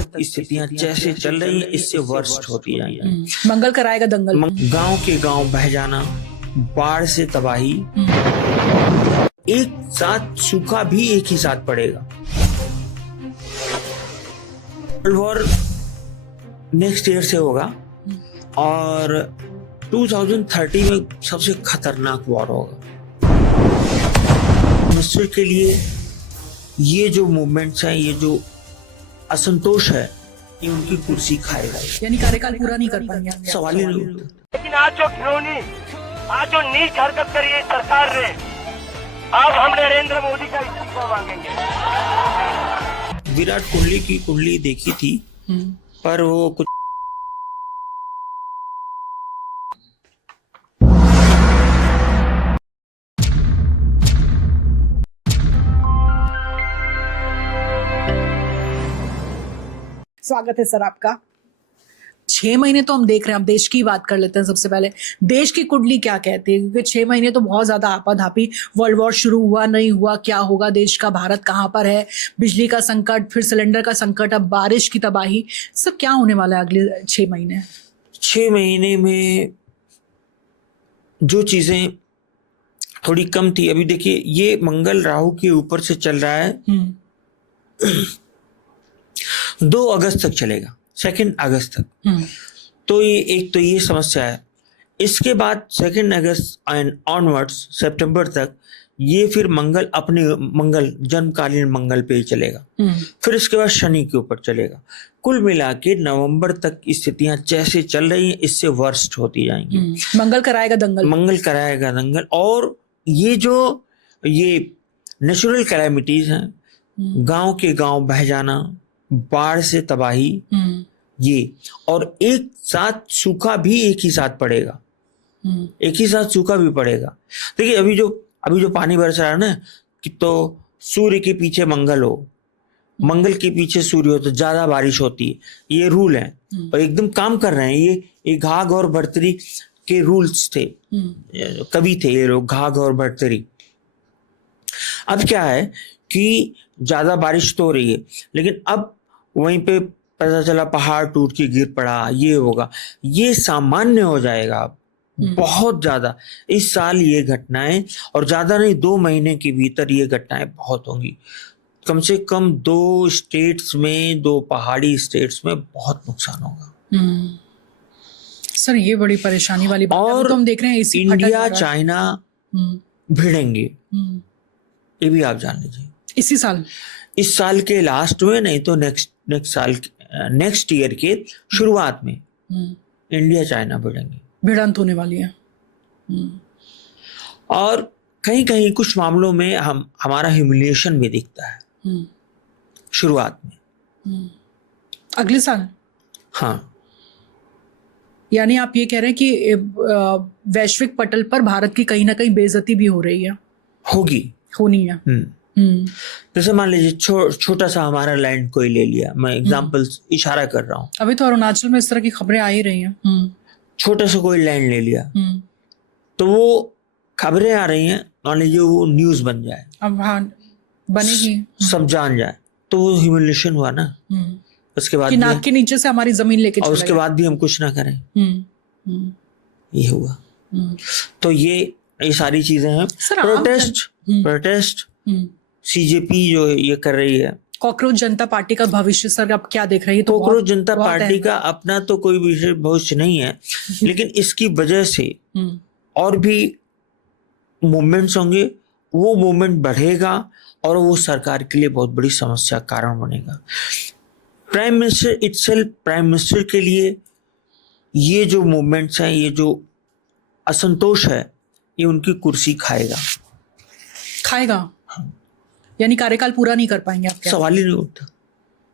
तक स्थितियां जैसे चल रही हैं इससे वर्स्ट होती जाएंगी। मंगल कराएगा दंगल। गांव के गांव बह जाना, बाढ़ से तबाही, एक साथ सूखा भी एक ही साथ पड़ेगा। वर्ल्ड वॉर नेक्स्ट ईयर से होगा और 2030 में सबसे खतरनाक वॉर होगा। मिस्र के लिए ये जो मूवमेंट्स हैं, ये जो असंतोष है, ये उनकी कुर्सी खाएगा। यानी कार्यकाल पूरा नहीं कर पाएंगे आप। सवाल ही नहीं उठता। लेकिन आज जो घिनौनी, आज जो नीच हरकत करी है सरकार ने, अब हम नरेंद्र मोदी का इस्तीफा मांगेंगे। विराट कोहली की कुंडली देखी थी, पर वो कुछ स्वागत है सर आपका। 6 महीने तो हम देख रहे हैं। अब देश की बात कर लेते हैं। सबसे पहले देश की कुंडली क्या कहती है, क्योंकि 6 महीने तो बहुत ज्यादा आपाधापी। वर्ल्ड वॉर शुरू हुआ, नहीं हुआ, क्या होगा देश का, भारत कहाँ पर है, बिजली का संकट, फिर सिलेंडर का संकट, अब बारिश की तबाही, सब क्या होने वाला है अगले 6 महीने? 6 महीने में जो चीजें थोड़ी कम थी, अभी देखिए ये मंगल राहु के ऊपर से चल रहा है। 2 अगस्त तक चलेगा, 2 अगस्त तक। तो ये एक तो ये समस्या है। इसके बाद 2 अगस्त एंड ऑनवर्ड्स सितंबर तक ये फिर मंगल अपने मंगल जन्मकालीन मंगल पे ही चलेगा। फिर इसके बाद शनि के ऊपर चलेगा। कुल मिला के नवंबर तक स्थितियां जैसे चल रही हैं इससे वर्स्ट होती जाएंगी। मंगल कराएगा दंगल। मंगल कराएगा दंगल। और ये जो ये नेचुरल कैलेमिटीज हैं, गांव के गांव बह जाना, बाढ़ से तबाही, ये और एक साथ सूखा भी एक ही साथ पड़ेगा। एक ही साथ सूखा भी पड़ेगा। देखिए अभी जो पानी बरस रहा है ना, कि तो सूर्य के पीछे मंगल हो, मंगल के पीछे सूर्य हो तो ज्यादा बारिश होती है। ये रूल है और एकदम काम कर रहे हैं। ये घाघ और भर्तरी के रूल्स थे, कभी थे ये लोग, घाघ और भर्तरी। अब क्या है कि ज्यादा बारिश तो हो रही है, लेकिन अब वहीं पे पता चला पहाड़ टूट के गिर पड़ा, ये होगा, ये सामान्य हो जाएगा। अब बहुत ज्यादा इस साल ये घटनाएं, और ज्यादा नहीं 2 महीने के भीतर ये घटनाएं बहुत होंगी। कम से कम 2 स्टेट्स में, 2 पहाड़ी स्टेट्स में बहुत नुकसान होगा। सर ये बड़ी परेशानी वाली बात है। और तो हम देख रहे हैं इंडिया चाइना भिड़ेंगे, ये भी आप जान लीजिए। इसी साल, इस साल के लास्ट में, नहीं तो नेक्स्ट ईयर के शुरुआत में इंडिया चाइना भिड़ेंगे, भिड़ंत होने वाली है। और कहीं कहीं कुछ मामलों में हमारा ह्यूमिलिएशन भी दिखता है शुरुआत में। अगले साल? हाँ, यानी आप ये कह रहे हैं कि वैश्विक पटल पर भारत की कहीं ना कहीं बेइज्जती भी हो रही है, होनी है। जैसे मान लीजिए छोटा सा हमारा लैंड कोई ले लिया, मैं एग्जांपल इशारा कर रहा हूँ। अभी तो अरुणाचल में इस तरह की खबरें आ ही रही हैं। छोटा सा कोई लैंड ले लिया, तो वो खबरें आ रही हैं, मान लीजिए वो न्यूज बन जाए, अब हाँ बनेगी, सब जान जाए, तो वो ह्यूमिलिएशन हुआ ना। उसके बाद कि नाक के नीचे से हमारी जमीन लेके और उसके बाद भी हम कुछ ना करें, ये हुआ। तो ये सारी चीजें हैं। प्रोटेस्ट सीजेपी जो ये कर रही है। कॉकरोच जनता पार्टी का भविष्य सर आप क्या देख रही है? तो कॉकरोच जनता पार्टी का अपना तो कोई विशेष भविष्य नहीं है, लेकिन इसकी वजह से और भी मूवमेंट्स होंगे, वो मूवमेंट बढ़ेगा और वो सरकार के लिए बहुत बड़ी समस्या कारण बनेगा। प्राइम मिनिस्टर के लिए ये जो मूवमेंट्स हैं, ये जो असंतोष है, ये उनकी कुर्सी खाएगा। यानी कार्यकाल पूरा नहीं कर पाएंगे आप? सवाल ही नहीं उठता।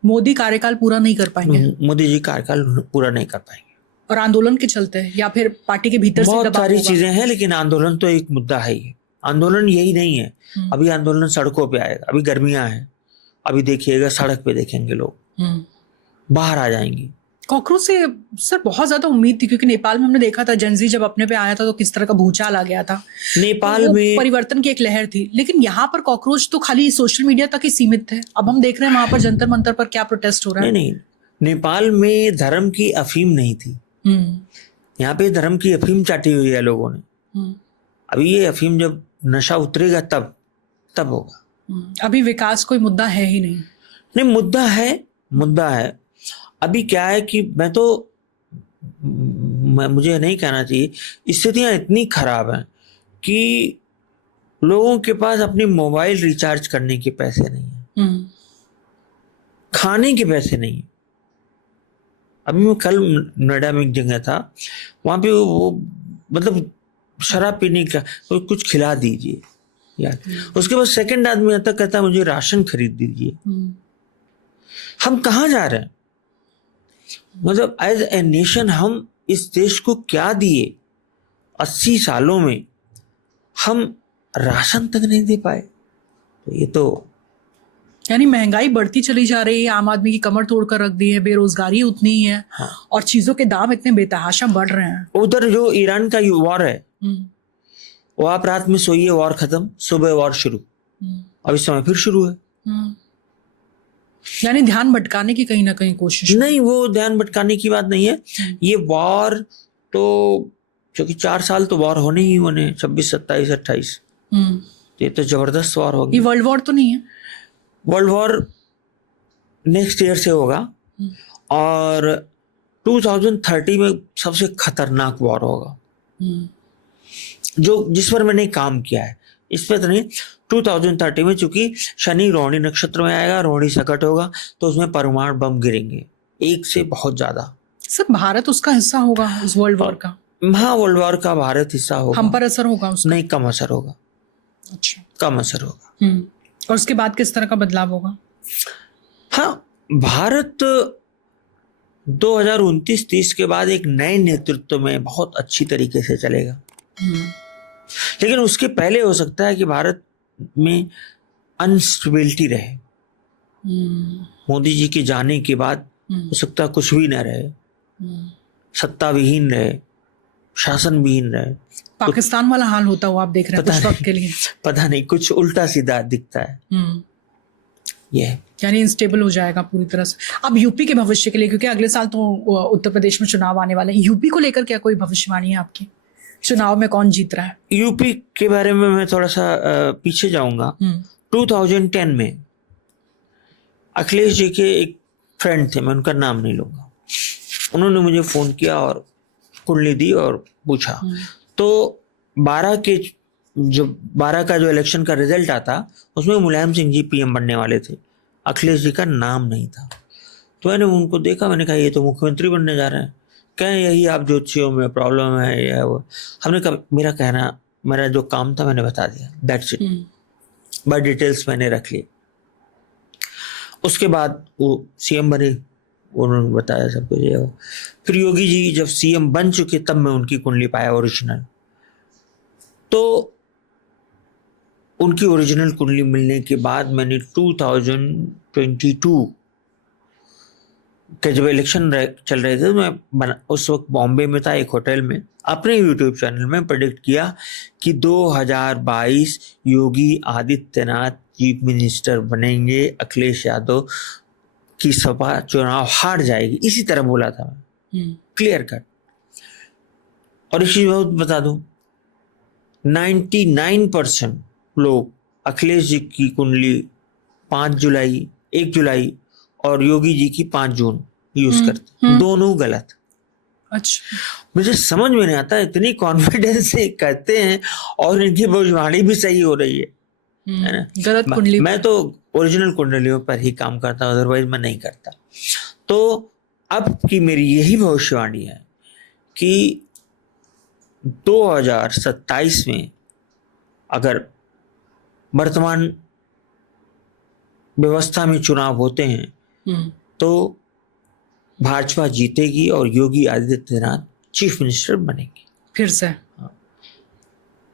मोदी कार्यकाल पूरा नहीं कर पाएंगे? मोदी जी कार्यकाल पूरा नहीं कर पाएंगे। और आंदोलन के चलते हैं या फिर पार्टी के भीतर से बहुत सारी चीजें हैं, लेकिन आंदोलन तो एक मुद्दा है ही। आंदोलन यही नहीं है, अभी आंदोलन सड़कों पे आएगा। अभी गर्मियां हैं, अभी देखिएगा सड़क पे देखेंगे लोग, बाहर आ जाएंगी। कॉकरोच से सर बहुत ज्यादा उम्मीद थी, क्योंकि नेपाल में हमने देखा था जेनजी जब अपने पे आया था तो किस तरह का भूचाल आ गया था। नेपाल में परिवर्तन की एक लहर थी, लेकिन यहाँ पर कॉकरोच तो खाली सोशल मीडिया तक ही सीमित थे। अब हम देख रहे हैं वहां पर जंतर मंतर पर क्या प्रोटेस्ट हो रहा है। नहीं, नेपाल में धर्म की अफीम नहीं थी, यहाँ पे धर्म की अफीम चाटी हुई है लोगों ने। अभी ये अफीम जब नशा उतरेगा तब होगा। अभी विकास कोई मुद्दा है ही नहीं। नहीं, मुद्दा है। अभी क्या है कि मुझे नहीं कहना चाहिए, स्थितियां इतनी खराब हैं कि लोगों के पास अपनी मोबाइल रिचार्ज करने के पैसे नहीं है, खाने के पैसे नहीं है। अभी मैं कल नोएडा में एक जगह था, वहां पे वो मतलब शराब पीने का तो कुछ खिला दीजिए यार। उसके बाद सेकंड आदमी आता, कहता है मुझे राशन खरीद दीजिए। हम कहाँ जा रहे हैं? मतलब एज ए नेशन हम इस देश को क्या दिए? 80 सालों में हम राशन तक नहीं दे पाए। तो ये तो यानी महंगाई बढ़ती चली जा रही है, आम आदमी की कमर तोड़कर रख दी है, बेरोजगारी उतनी ही है। हाँ। और चीजों के दाम इतने बेतहाशा बढ़ रहे हैं। उधर जो ईरान का वॉर है, वो आप रात में सोइए वॉर खत्म, सुबह वॉर शुरू। अब इस समय फिर शुरू है। यानी ध्यान भटकाने की कहीं ना कहीं कोशिश। नहीं, वो ध्यान भटकाने की बात नहीं है। ये वॉर तो क्योंकि 4 साल तो वॉर होने ही होने, 26, 27, 28। ये तो जबरदस्त वॉर होगी। ये वर्ल्ड वॉर तो नहीं है? वर्ल्ड वॉर नेक्स्ट ईयर से होगा और 2030 में सबसे खतरनाक वॉर होगा, जिस पर मैंने काम किया है। इस पर तो नहीं, 2030 में चूंकि शनि रोहिणी नक्षत्र में आएगा, रोहिणी संकट होगा, तो उसमें परमाणु बम गिरेंगे, एक से बहुत ज्यादा। सर, भारत उसका हिस्सा होगा उस वर्ल्ड वॉर का? हाँ, वर्ल्ड वॉर का भारत हिस्सा होगा। हम पर असर होगा उसका? नहीं, कम असर होगा। अच्छा, कम असर होगा। और उसके बाद किस तरह का बदलाव होगा? हाँ, भारत 2029-30 के बाद एक नए नेतृत्व में बहुत अच्छी तरीके से चलेगा। लेकिन उसके पहले हो सकता है कि भारत में अनस्टेबिलिटी रहे। मोदी जी के जाने के बाद हो सकता है कुछ भी न रहे, सत्ता विहीन रहे, शासन विहीन रहे। पाकिस्तान वाला हाल होता हुआ आप देख रहे हैं कुछ वक्त के लिए? पता नहीं, कुछ उल्टा सीधा दिखता है ये। यानी इंस्टेबल हो जाएगा पूरी तरह से। अब यूपी के भविष्य के लिए, क्योंकि अगले साल तो उत्तर प्रदेश में चुनाव आने वाले हैं, यूपी को लेकर क्या कोई भविष्यवाणी है आपकी? चुनाव में कौन जीत रहा है? यूपी के बारे में मैं थोड़ा सा पीछे जाऊंगा। 2010 में अखिलेश जी के एक फ्रेंड थे, मैं उनका नाम नहीं लूंगा, उन्होंने मुझे फोन किया और कुंडली दी और पूछा। तो 12 का जो इलेक्शन का रिजल्ट आता, उसमें मुलायम सिंह जी पीएम बनने वाले थे, अखिलेश जी का नाम नहीं था। तो मैंने उनको देखा, मैंने कहा ये तो मुख्यमंत्री बनने जा रहे हैं। कहें यही आप ज्योतिषियों में प्रॉब्लम है या वो। हमने कहा मेरा जो काम था मैंने बता दिया, दैट्स इट। बट डिटेल्स मैंने रख ली। उसके बाद वो सीएम बने, उन्होंने बताया सब कुछ ये वो। फिर योगी जी जब सीएम बन चुके तब मैं उनकी कुंडली पाया ओरिजिनल। तो उनकी ओरिजिनल कुंडली मिलने के बाद मैंने 2022 के जब इलेक्शन चल रहे थे, तो मैं उस वक्त बॉम्बे में था, एक होटल में, अपने यूट्यूब चैनल में प्रेडिक्ट किया कि 2022 योगी आदित्यनाथ चीफ मिनिस्टर बनेंगे, अखिलेश यादव की सपा चुनाव हार जाएगी। इसी तरह बोला था मैं, क्लियर कट। और इस चीज में बता दूं, 99% लोग अखिलेश जी की कुंडली 1 जुलाई और योगी जी की 5 जून यूज करते, दोनों गलत। अच्छा, मुझे समझ में नहीं आता, इतनी कॉन्फिडेंस से कहते हैं और इनकी भविष्यवाणी भी सही हो रही है ना? गलत कुंडली। मैं तो ओरिजिनल कुंडलियों पर ही काम करता हूं, अदरवाइज मैं नहीं करता। तो अब की मेरी यही भविष्यवाणी है कि 2027 में अगर वर्तमान व्यवस्था में चुनाव होते हैं तो भाजपा जीतेगी और योगी आदित्यनाथ चीफ मिनिस्टर बनेंगे फिर से।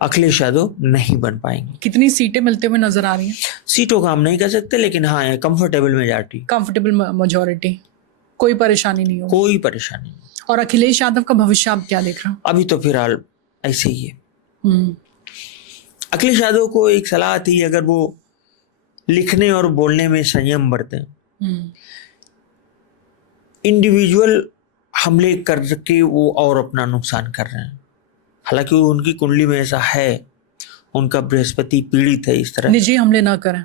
अखिलेश यादव नहीं बन पाएंगे। कितनी सीटें मिलते हुए नजर आ रही हैं? सीटों का हम नहीं कह सकते, लेकिन हाँ, कंफर्टेबल मेजॉरिटी, कंफर्टेबल मेजॉरिटी, कोई परेशानी नहीं होगी। कोई परेशानी नहीं। और अखिलेश यादव का भविष्य आप क्या देख रहे हो? अभी तो फिलहाल ऐसे ही है। अखिलेश यादव को एक सलाह थी, अगर वो लिखने और बोलने में संयम बरतें, इंडिविजुअल हमले करके वो और अपना नुकसान कर रहे हैं। हालांकि उनकी कुंडली में ऐसा है, उनका बृहस्पति पीड़ित है इस तरह। निजी हमले ना करें।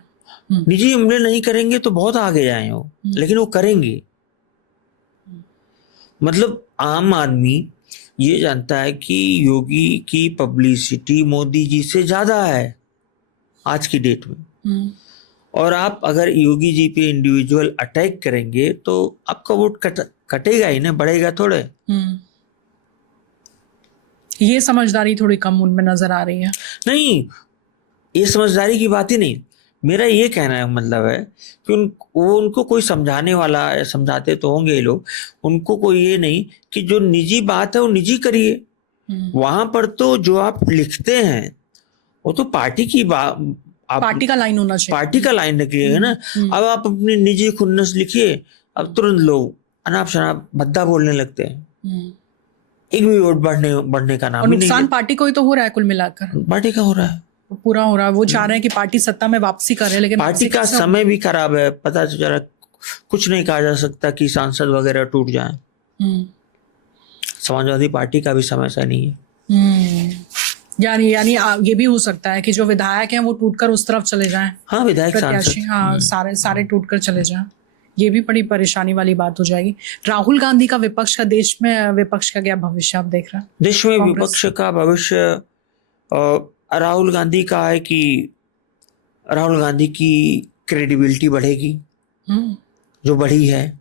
निजी हमले नहीं करेंगे तो बहुत आगे जाएं वो, लेकिन वो करेंगे। मतलब आम आदमी ये जानता है कि योगी की पब्लिसिटी मोदी जी से ज्यादा है आज की डेट में, और आप अगर योगी जी पे इंडिविजुअल अटैक करेंगे तो आपका वोट कटेगा ही ना, बढ़ेगा थोड़े। ये समझदारी थोड़ी कम उनमें नजर आ रही है। नहीं, ये समझदारी की बात ही नहीं। मेरा ये कहना है मतलब है कि उनको कोई समझाने वाला, समझाते तो होंगे ये लोग, उनको कोई ये नहीं कि जो निजी बात है वो निजी करिए। वहां पर तो जो आप लिखते हैं वो तो पार्टी की बात, पार्टी का लाइन होना चाहिए, पार्टी का लाइन रखिएगा ना। अब आप अपनी निजी खुन्नस लिखिए, अब तुरंत लोग अनाप शनाप भद्दा बोलने लगते हैं। एक भी वोट बढ़ने का नाम और ही नहीं नुकसान है। पार्टी को ही तो हो रहा है, कुल मिलाकर पार्टी का हो रहा है, पूरा हो रहा है। वो चाह रहे हैं कि पार्टी सत्ता में वापसी करे, लेकिन पार्टी का समय भी खराब है। पता चला कुछ नहीं कहा जा सकता कि सांसद वगैरह टूट जाए। समाजवादी पार्टी का भी समय ऐसा नहीं है। यानी ये भी हो सकता है कि जो विधायक हैं वो टूटकर उस तरफ चले जाएं। हाँ, विधायक प्रत्याशी, हाँ, सारे टूटकर चले जाएं। ये भी बड़ी परेशानी वाली बात हो जाएगी। राहुल गांधी का विपक्ष का, देश में विपक्ष का क्या भविष्य आप देख रहे हैं? देश में विपक्ष का भविष्य राहुल गांधी का है कि राहुल गांधी की क्रेडिबिलिटी बढ़ेगी, जो बढ़ी है,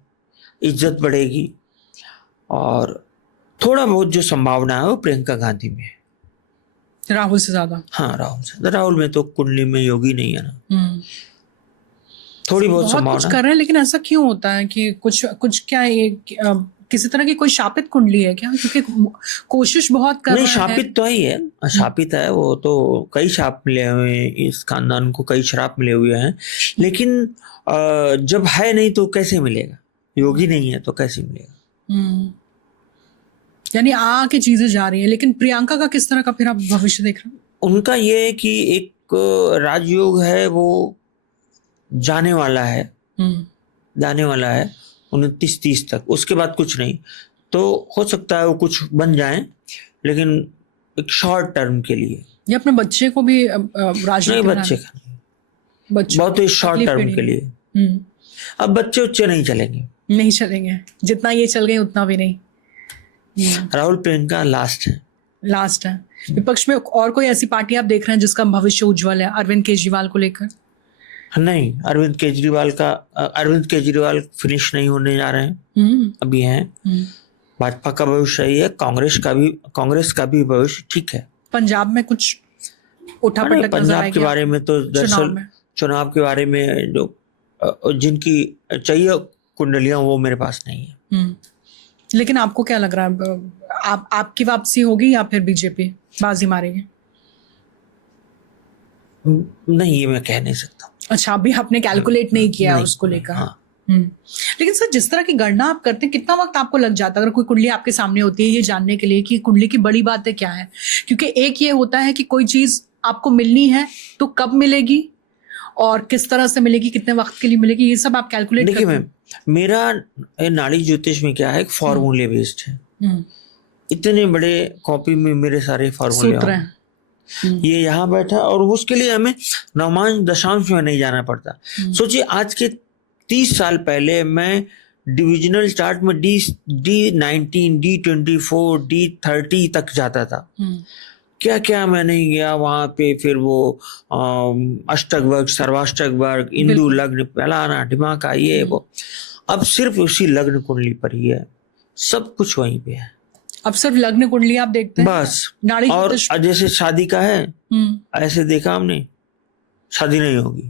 इज्जत बढ़ेगी, और थोड़ा बहुत जो संभावना है वो प्रियंका गांधी में है, राहुल से ज्यादा। हाँ, राहुल से। राहुल में तो कुंडली में योगी नहीं है ना, थोड़ी बहुत संभावना कुछ कर रहे हैं, लेकिन ऐसा क्यों होता है कि कुछ क्या किसी तरह की कोई शापित कुंडली है क्या? क्योंकि कोशिश बहुत कर रहे हैं। नहीं, शापित तो ही है, शापित है वो तो। कई शाप मिले हुए हैं इस खानदान को, कई श्राप मिले हुए हैं, लेकिन जब है नहीं तो कैसे मिलेगा? योगी नहीं है तो कैसे मिलेगा? यानी आके चीजें जा रही हैं। लेकिन प्रियंका का किस तरह का फिर आप भविष्य देख रहे हैं? उनका ये है कि एक राजयोग है वो जाने वाला है 29-30 तक, उसके बाद कुछ नहीं। तो हो सकता है वो कुछ बन जाए, लेकिन एक शॉर्ट टर्म के लिए। ये अपने बच्चे को भी राजनीति नहीं, में बच्चे का नहीं, बच्चे बहुत ही शॉर्ट टर्म के लिए। अब बच्चे उच्चे नहीं चलेंगे, नहीं चलेंगे। जितना ये चल गए उतना भी नहीं। राहुल प्रियंका लास्ट है। विपक्ष में और कोई ऐसी पार्टी आप देख रहे हैं जिसका भविष्य उज्जवल है अरविंद केजरीवाल को लेकर? नहीं, अरविंद केजरीवाल फिनिश नहीं होने जा रहे हैं, अभी हैं। भाजपा का भविष्य सही है, कांग्रेस का भी भविष्य ठीक है। पंजाब में कुछ उठापटक पंजाब के बारे में तो दरअसल चुनाव के बारे में जो जिनकी चाहिए कुंडलियां वो मेरे पास नहीं है। लेकिन आपको क्या लग रहा है, आपकी वापसी होगी या फिर बीजेपी बाजी मारेगी? नहीं, ये मैं कह नहीं सकता। अच्छा, अभी आपने कैलकुलेट नहीं किया उसको लेकर? हाँ। लेकिन सर, जिस तरह की गणना आप करते हैं, कितना वक्त आपको लग जाता है अगर कोई कुंडली आपके सामने होती है, ये जानने के लिए कि कुंडली की बड़ी बातें क्या है? क्योंकि एक ये होता है कि कोई चीज आपको मिलनी है तो कब मिलेगी और किस तरह से मिलेगी, कितने वक्त के लिए मिलेगी, ये सब आप कैलकुलेट करते हैं? देखिए मैम, मेरा नाड़ी ज्योतिष में क्या है, एक फॉर्मूले बेस्ड है। इतने बड़े कॉपी में मेरे सारे फॉर्मूले हैं। ये यहाँ बैठा, और उसके लिए हमें नवमांश दशांश में नहीं जाना पड़ता। सोचिए, आज के 30 साल पहले मैं डिविजनल चार्ट में D19, D24, D30 तक जाता था। क्या क्या मैं नहीं गया वहां पे। फिर वो अष्टक वर्ग, सर्वाष्टक वर्ग, इंदु लग्न, फलाना ढिमाका, ये वो। अब सिर्फ उसी लग्न कुंडली पर ही है, सब कुछ वहीं पे है। अब सिर्फ लग्न कुंडली आप देखते हैं बस। नाड़ी और जैसे शादी का है, ऐसे देखा हमने, शादी नहीं होगी,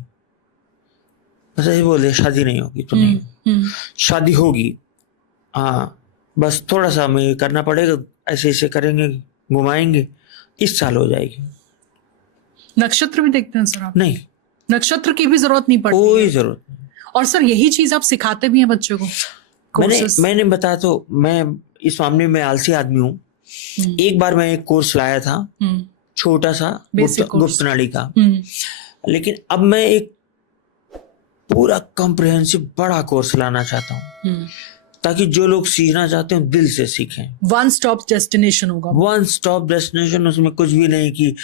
बस ऐसे बोले शादी नहीं होगी तो नहीं, शादी होगी। हाँ, बस थोड़ा सा हमें करना पड़ेगा, ऐसे ऐसे करेंगे, घुमाएंगे, इस साल हो जाएगी। नक्षत्र भी देखते हैं सर आप? नहीं, नक्षत्र की भी जरूरत नहीं पड़ती, कोई जरूरत नहीं। और सर यही चीज आप सिखाते भी हैं बच्चों को? मैंने बताया तो, मैं इस मामले में आलसी आदमी हूँ। एक बार मैं एक कोर्स लाया था, छोटा सा गुप्त नाड़ी का, लेकिन अब मैं एक पूरा कॉम्प्रिहेंसिव बड़ा कोर्स लाना चाहता हूँ, ताकि जो लोग सीखना चाहते हैं दिल से सीखें। वन स्टॉप डेस्टिनेशन होगा। वन स्टॉप डेस्टिनेशन, उसमें कुछ भी नहीं कि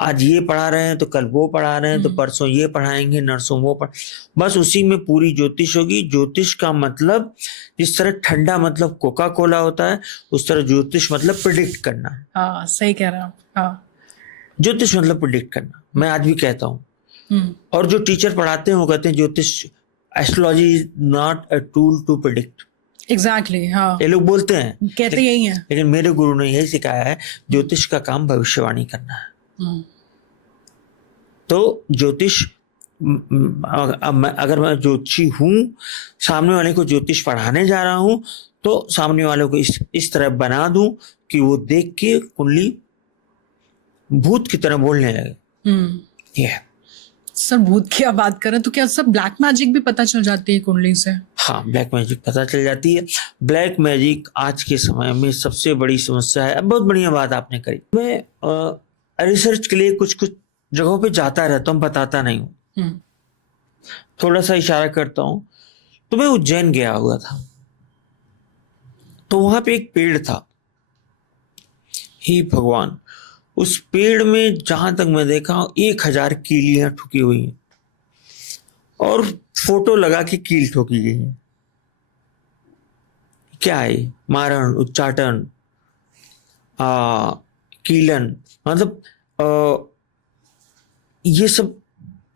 आज ये पढ़ा रहे हैं तो कल वो पढ़ा रहे हैं तो परसों ये पढ़ाएंगे, नरसों वो बस उसी में पूरी ज्योतिष होगी। ज्योतिष का मतलब जिस तरह ठंडा मतलब कोका कोला होता है, उस तरह ज्योतिष मतलब प्रिडिक्ट करना है। हाँ, सही कह रहे हैं आप। हाँ, ज्योतिष मतलब प्रिडिक्ट करना, मैं आज भी कहता हूँ। और जो टीचर पढ़ाते हैं वो कहते हैं ज्योतिष, astrology is not a tool to predict. Exactly. हाँ, ये लोग बोलते हैं, कहते यही है। लेकिन मेरे गुरु ने यही सिखाया है, ज्योतिष का काम भविष्यवाणी करना है। तो ज्योतिष, अगर मैं ज्योतिषी हूं, सामने वाले को ज्योतिष पढ़ाने जा रहा हूं, तो सामने वाले को इस तरह बना दूं कि वो देख के कुंडली भूत की तरह बोलने लगे। ये सर, भूत की आप बात करें तो क्या सब ब्लैक मैजिक भी पता चल जाती है कुंडली से? हाँ, ब्लैक मैजिक पता चल जाती है। ब्लैक मैजिक आज के समय में सबसे बड़ी समस्या है। बहुत बढ़िया बात आपने करी। मैं रिसर्च के लिए कुछ कुछ जगहों पे जाता रहता हूँ, बताता नहीं हूँ, थोड़ा सा इशारा करता हूँ। तो मैं उज्जैन गया हुआ था, तो वहां पे एक पेड़ था। हे भगवान, उस पेड़ में जहां तक मैं देखा 1000 कीलियां ठुकी हुई हैं और फोटो लगा के कील ठोकी गई है। क्या है? मारण, उच्चाटन, कीलन, मतलब ये सब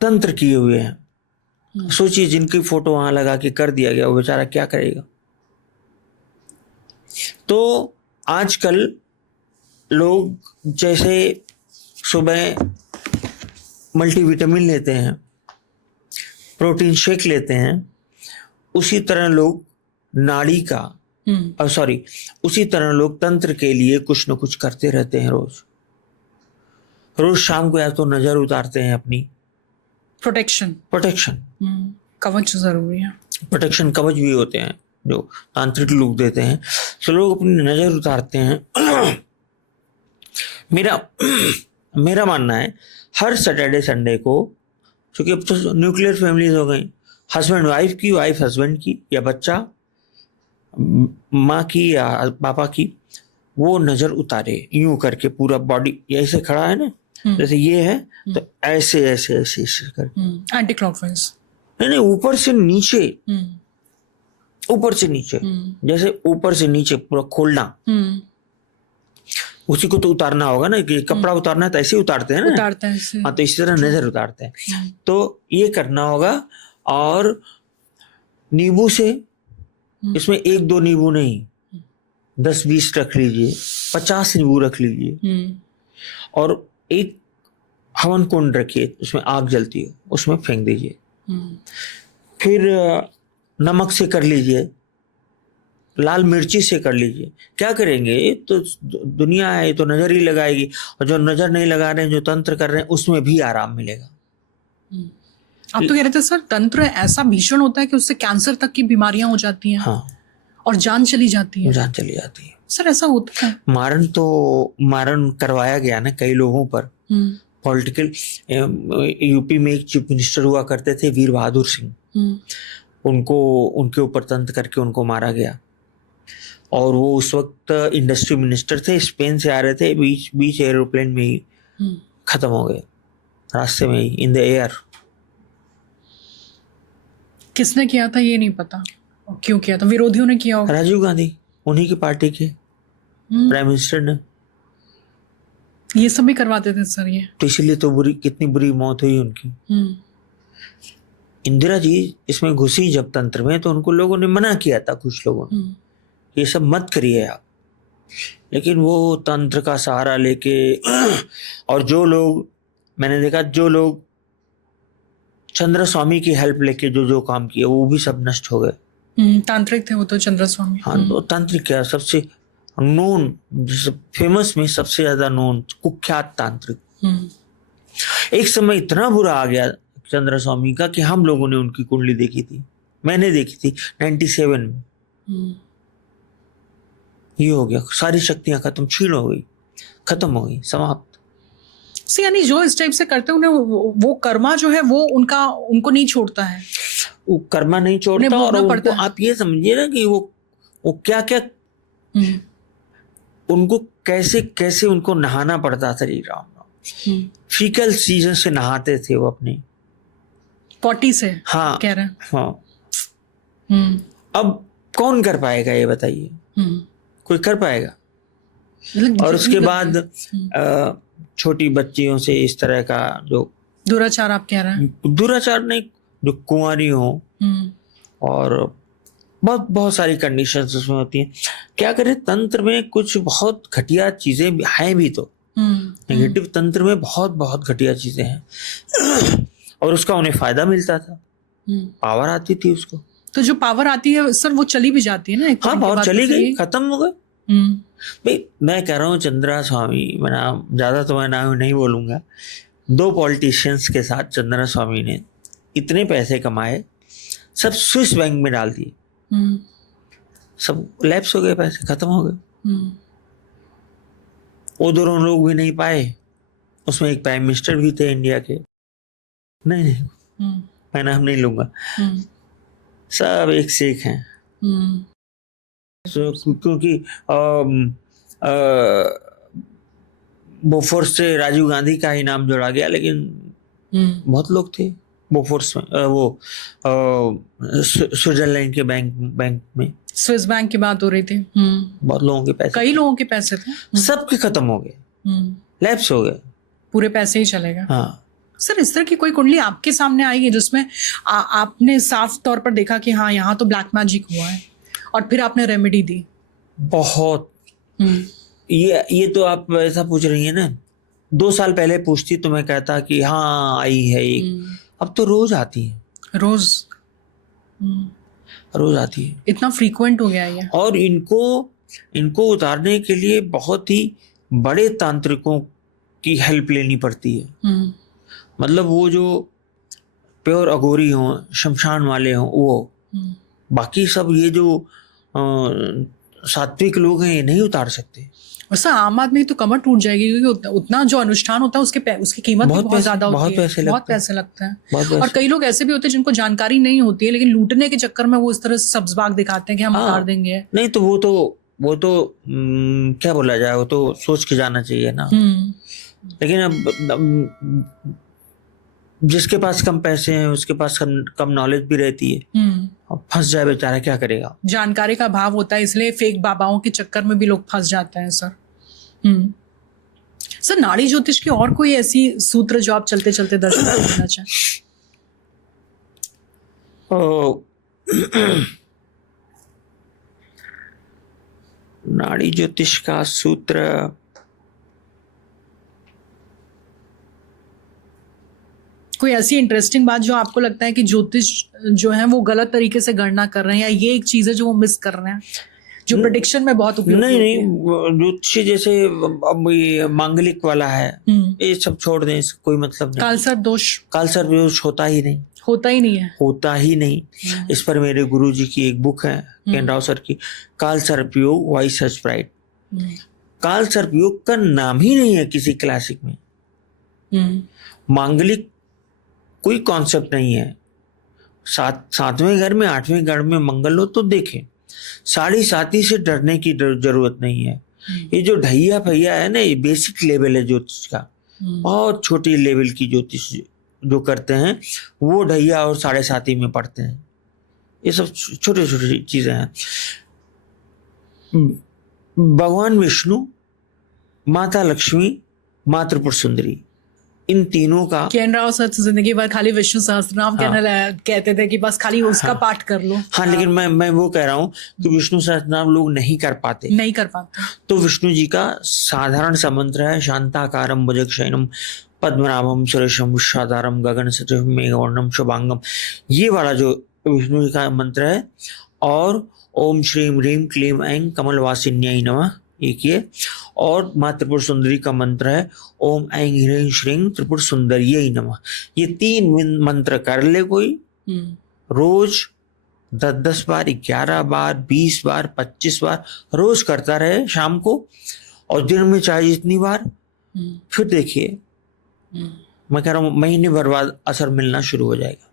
तंत्र किए हुए हैं। सोचिए, जिनकी फोटो वहां लगा के कर दिया गया, वो बेचारा क्या करेगा। तो आजकल लोग जैसे सुबह मल्टीविटामिन लेते हैं, प्रोटीन शेक लेते हैं, उसी तरह लोग नाड़ी का उसी तरह लोग तंत्र के लिए कुछ न कुछ करते रहते हैं। रोज शाम को या तो नजर उतारते हैं अपनी, प्रोटेक्शन कवच जरूरी है। प्रोटेक्शन कवच भी होते हैं जो तांत्रिक लोग देते हैं। तो लोग अपनी नजर उतारते हैं। मेरा मानना है, हर सैटरडे संडे को, क्योंकि अब तो न्यूक्लियर फैमिलीज हो गई, हस्बैंड वाइफ की, वाइफ हस्बैंड की, या बच्चा माँ की या पापा की, वो नजर उतारे यूं करके, पूरा बॉडी ऐसे खड़ा है ना, जैसे ये है, तो ऐसे ऐसे ऐसे ऐसे कर, एंटी क्लॉकवाइज नहीं, ऊपर से नीचे, ऊपर से नीचे, जैसे ऊपर से नीचे पूरा खोलना। उसी को तो उतारना होगा ना, कि कपड़ा उतारना है तो ऐसे उतारते हैं ना, उतारते हैं। हाँ, तो इसी तरह नजर उतारते हैं। तो ये करना होगा। और नींबू से, इसमें 1-2 नींबू नहीं, 10-20 रख लीजिए, 50 नींबू रख लीजिए, और एक हवन कुंड रखिए, उसमें आग जलती है, उसमें फेंक दीजिए। फिर नमक से कर लीजिए, लाल मिर्ची से कर लीजिए। क्या करेंगे, तो दुनिया है तो नजर ही लगाएगी, और जो नजर नहीं लगा रहे हैं, जो तंत्र कर रहे हैं, उसमें भी आराम मिलेगा। आप तो कह रहे थे सर, तंत्र ऐसा भीषण होता है कि उससे कैंसर तक की बीमारियां हो जाती हैं। हाँ, और जान चली जाती है। जान चली जाती है। सर, ऐसा होता है? मारण करवाया गया ना कई लोगों पर। पॉलिटिकल, यूपी में एक चीफ मिनिस्टर हुआ करते थे, वीर बहादुर सिंह, उनको उनके ऊपर तंत्र करके उनको मारा गया। और वो उस वक्त इंडस्ट्री मिनिस्टर थे, स्पेन से आ रहे थे, बीच एरोप्लेन में ही खत्म हो गए, रास्ते में ही, इन द एयर। किसने किया था ये नहीं पता, क्यों किया था? विरोधियों ने किया होगा। राजीव गांधी, उन्हीं की पार्टी के प्राइम मिनिस्टर ने। ये सब भी करवाते थे सर ये? तो इसलिए तो कितनी बुरी मौत हुई उनकी। इंदिरा जी इसमें घुसी जब तंत्र में, तो उनको लोगों ने मना किया था, कुछ लोगों ने, ये सब मत करिए आप। लेकिन वो तंत्र का सहारा लेके, और जो लोग मैंने देखा, जो लोग चंद्र स्वामी की हेल्प लेके जो काम किया, वो भी सब नष्ट हो गए। तांत्रिक थे वो तो, चंद्र स्वामी। हाँ, तो तांत्रिक क्या, सबसे नोन, फेमस में सबसे ज्यादा नोन, कुख्यात तांत्रिक। एक समय इतना बुरा आ गया चंद्र स्वामी का कि हम लोगों ने उनकी कुंडली देखी थी, मैंने देखी थी 97 में। ये हो गया, सारी शक्तियां खत्म, छीन हो गई, खत्म हो गई, समाप्त। यानी जो इस टाइप से करते हैं, उन्हें वो कर्मा जो है वो उनको नहीं छोड़ता है, वो कर्मा नहीं छोड़ता। और उनको आप ये समझिए ना कि वो वो क्या क्या हम्म, उनको कैसे कैसे उनको नहाना पड़ता था। श्री राम फीकल सीजन से नहाते थे वो अपने। 40 से हाँ कह रहे हैं। हाँ। हम्म, अब कौन कर पाएगा ये बताइए? हम्म, कोई कर पाएगा? मतलब और उसके मतलब- बाद छोटी बच्चियों से इस तरह का जो दुराचार आप कह रहे हैं। दुराचार नहीं, जो कुंवारी हो हम्म, और बहुत बहुत सारी कंडीशंस उसमें होती हैं। क्या करें, तंत्र में कुछ बहुत घटिया चीजें हैं भी तो। नेगेटिव तंत्र में बहुत बहुत घटिया चीजें हैं और उसका उन्हें फायदा मिलता था, पावर आती थी उसको। तो जो पावर आती है सर वो चली भी जाती है ना एक हाँ, point के पावर बाद, चली तो फिर गई, ये- खत्म हो गए। हम्म, भाई मैं कह रहा हूँ चंद्रा स्वामी, मैं नाम ज्यादा तो मैं नाम नहीं बोलूंगा, 2 पॉलिटिशियंस के साथ चंद्रा स्वामी ने इतने पैसे कमाए, सब स्विस बैंक में डाल दिए, हम्म, सब लैप्स हो गए, पैसे खत्म हो गए। हम्म, वो दोनों लोग भी नहीं पाए, उसमें एक प्राइम मिनिस्टर भी थे इंडिया के। नहीं नहीं, हम्म, मैं नाम नहीं लूंगा, हम्म, सब एक से एक हैं। हम्म, क्योंकि बोफोर्स से राजीव गांधी का ही नाम जोड़ा गया, लेकिन बहुत लोग थे बोफोर्स में, स्विट्जरलैंड के बैंक में स्विस बैंक की बात हो रही थी। बहुत लोगों के पैसे, कई लोगों के पैसे थे। सबके खत्म हो गए, लैप्स हो गए। पूरे पैसे ही चले गए। हाँ, सर इस तरह की कोई कुंडली आपके सामने आई है जिसमें आपने साफ तौर पर देखा कि हाँ यहाँ तो ब्लैक मैजिक हुआ है और फिर आपने रेमेडी दी? बहुत। ये तो आप ऐसा पूछ रही है ना, 2 साल पहले पूछती तो मैं कहता कि हाँ आई है एक, अब तो रोज आती है, रोज रोज आती है। इतना फ्रीक्वेंट हो गया है ये। और इनको उतारने के लिए बहुत ही बड़े तांत्रिकों की हेल्प लेनी पड़ती है। मतलब वो जो प्योर अघोरी हो, शमशान वाले हो वो, बाकी सब ये जो सात्विक लोग हैं ये नहीं उतार सकते। वैसे आम आदमी की तो कमर टूट जाएगी क्योंकि उतना जो अनुष्ठान होता है उसकी कीमत भी बहुत ज्यादा होती है, बहुत पैसे लगते हैं। और कई लोग ऐसे भी होते हैं जिनको जानकारी नहीं होती है, लेकिन लूटने के चक्कर में वो इस तरह से सब्ज़बाग दिखाते हैं कि हम उतार देंगे। नहीं तो वो तो क्या बोला जाए, वो तो सोच के जाना चाहिए ना। लेकिन अब जिसके पास कम पैसे हैं उसके पास कम नॉलेज भी रहती है, अब फंस जाए बेचारा, क्या करेगा? जानकारी का अभाव होता है, इसलिए फेक बाबाओं के चक्कर में भी लोग फंस जाते हैं सर। सर नाड़ी ज्योतिष की और कोई ऐसी सूत्र जो आप चलते चलते दर्शकों को देना चाहें? नाड़ी ज्योतिष का सूत्र कोई ऐसी इंटरेस्टिंग बात जो आपको लगता है कि ज्योतिष जो है वो गलत तरीके से गणना कर रहे हैं, या ये एक चीज है जो वो मिस कर रहे हैं जो प्रेडिक्शन में बहुत उपयोगी होती है? नहीं, ज्योतिष जैसे अब ये मांगलिक वाला है, ये सब छोड़ दें, इसका कोई मतलब नहीं। कालसर्प दोष होता ही नहीं, होता ही नहीं। इस पर मेरे गुरुजी की एक बुक है केनराव सर की, कालसर्प योग व्हाई सच प्राइड। कालसर्प योग का नाम ही नहीं है किसी क्लासिक में। मांगलिक कोई कॉन्सेप्ट नहीं है। 7वें घर में 8वें घर में मंगल हो तो देखें, 7.5 से डरने की जरूरत नहीं है। ये जो ढैया भैया है ना, ये बेसिक लेवल है ज्योतिष का, बहुत छोटी लेवल की ज्योतिष जो करते हैं वो ढैया और 7.5 में पढ़ते हैं। ये सब छोटे छोटे चीजें हैं। भगवान विष्णु, माता लक्ष्मी, माँ त्रिपुर सुंदरी, इन तीनों का केनराव सर जिंदगी भर खाली विष्णु सहस्त्रनाम कहते थे कि बस खाली उसका पाठ कर लो। हाँ, लेकिन मैं वो कह रहा हूँ कि विष्णु सहस्त्रनाम लोग नहीं कर पाते। तो विष्णु जी का साधारण सा मंत्र है, शांताकारम भुजगशयनम पद्मनाभम सुरेशम विश्वाधारम गगन सचिव मेघवर्णम शुभांगम। ये वाला जो विष्णु जी का मंत्र है, और ओम श्रीम ह्रीम क्लीम ऐं कमलवासिन्याय नमः, एक ये, और माँ त्रिपुर सुंदरी का मंत्र है ओम ऐं ह्रीं श्रीं त्रिपुर सुंदरियै नमः। ये 3 मंत्र कर ले कोई रोज 10-10 बार, 11 बार, 20 बार, 25 बार रोज करता रहे शाम को, और दिन में चाहे जितनी बार, फिर देखिए मैं कह रहा हूँ महीने भर बाद असर मिलना शुरू हो जाएगा।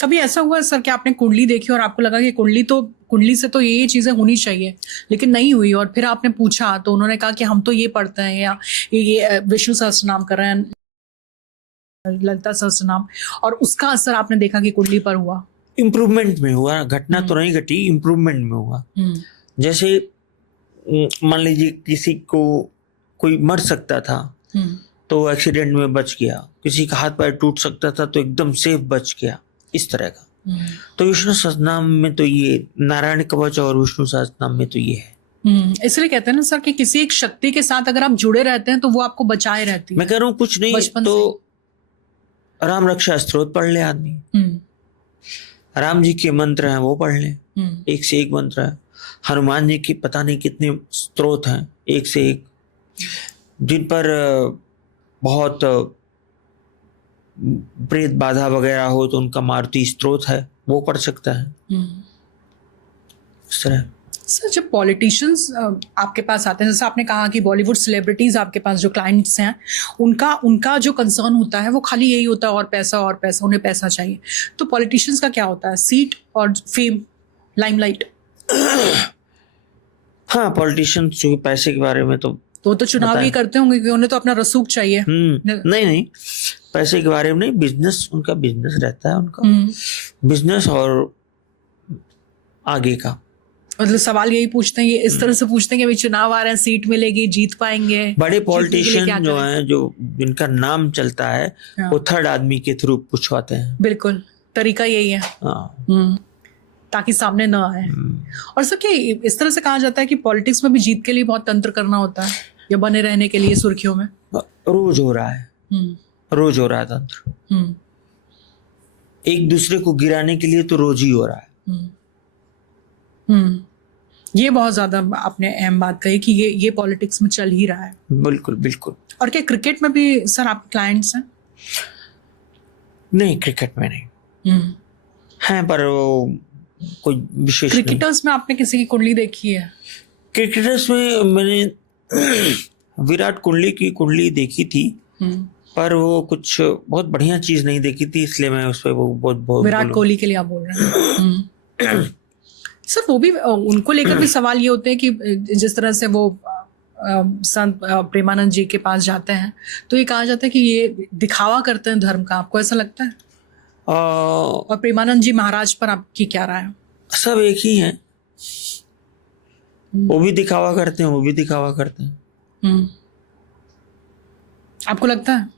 कभी ऐसा हुआ है सर कि आपने कुंडली देखी और आपको लगा कि कुंडली से तो ये चीजें होनी चाहिए लेकिन नहीं हुई, और फिर आपने पूछा तो उन्होंने कहा कि हम तो ये पढ़ते हैं या ये विष्णु सहस्त्रनाम कर रहे हैं, ललिता सहस्त्रनाम, और उसका असर आपने देखा कि कुंडली पर हुआ? इम्प्रूवमेंट में हुआ, घटना तो नहीं घटी, इम्प्रूवमेंट में हुआ। जैसे मान लीजिए किसी को कोई मर सकता था तो एक्सीडेंट में बच गया, किसी का हाथ पैर टूट सकता था तो एकदम सेफ बच गया, इस तरह का। तो विष्णु सहस्त्रनाम में तो ये नारायण कवच और विष्णु सहस्त्रनाम में तो ये है। इसलिए कहते हैं ना सर कि किसी एक शक्ति के साथ अगर आप जुड़े रहते हैं तो वो आपको बचाए रहती है। मैं कह रहा हूँ कुछ नहीं तो राम रक्षा स्तोत्र पढ़ ले आदमी, राम जी के मंत्र हैं वो पढ़ ले, एक से एक मंत्र है। हनुमान जी की पता नहीं कितने स्तोत्र हैं, एक से एक, जिन पर बहुत प्रेत बाधा वगैरह हो तो उनका मारुति स्तोत्र है, वो पढ़ सकता है। इस तरह। सर जब पॉलिटिशियंस आपके पास आते हैं, जैसे आपने कहा कि बॉलीवुड सेलिब्रिटीज आपके पास जो क्लाइंट्स हैं उनका जो कंसर्न होता है वो खाली यही होता है, और पैसा, उन्हें पैसा चाहिए। तो पॉलिटिशियंस का क्या होता है? सीट और फेम, लाइमलाइट। हाँ, पॉलिटिशियंस जो पैसे के बारे में तो चुनाव ही करते होंगे कि उन्हें तो अपना रसूख चाहिए। नहीं, पैसे के बारे में नहीं, बिजनेस, उनका बिजनेस रहता है, उनका बिजनेस और आगे का। मतलब सवाल यही पूछते हैं, ये इस तरह से पूछते हैं कि भाई चुनाव आ रहे हैं, सीट मिलेगी, जीत पाएंगे? बड़े पॉलिटिशियन जो हैं, जो जिनका नाम चलता है, वो थर्ड आदमी के थ्रू पूछवाते हैं। बिल्कुल, तरीका यही है। ताकि सामने न आए। और सर क्या इस तरह से कहा जाता है कि पॉलिटिक्स में भी जीत के लिए बहुत तंत्र करना होता है या बने रहने के लिए सुर्खियों में? रोज हो रहा है, रोज हो रहा है तंत्र। एक दूसरे को गिराने के लिए तो रोज ही हो रहा है। ये बहुत ज्यादा आपने अहम बात कही कि ये पॉलिटिक्स में चल ही रहा है। बिल्कुल बिल्कुल। और क्या क्रिकेट में भी सर आपके क्लाइंट्स हैं? नहीं, क्रिकेट में नहीं हैं, पर वो कोई विशेष। क्रिकेटर्स में आपने किसी की कुंडली देखी है? क्रिकेटर्स में मैंने विराट कोहली की कुंडली देखी थी, पर वो कुछ बहुत बढ़िया चीज नहीं देखी थी, इसलिए मैं उस पर वो बहुत विराट कोहली के लिए आप बोल रहे हैं? सर वो भी, उनको लेकर भी सवाल ये होते हैं कि जिस तरह से वो संत प्रेमानंद जी के पास जाते हैं तो ये कहा जाता है कि ये दिखावा करते हैं धर्म का। आपको ऐसा लगता है? और प्रेमानंद जी महाराज पर आपकी क्या राय है? सब एक ही हैं, वो भी दिखावा करते हैं, वो भी दिखावा करते हैं। आपको लगता है?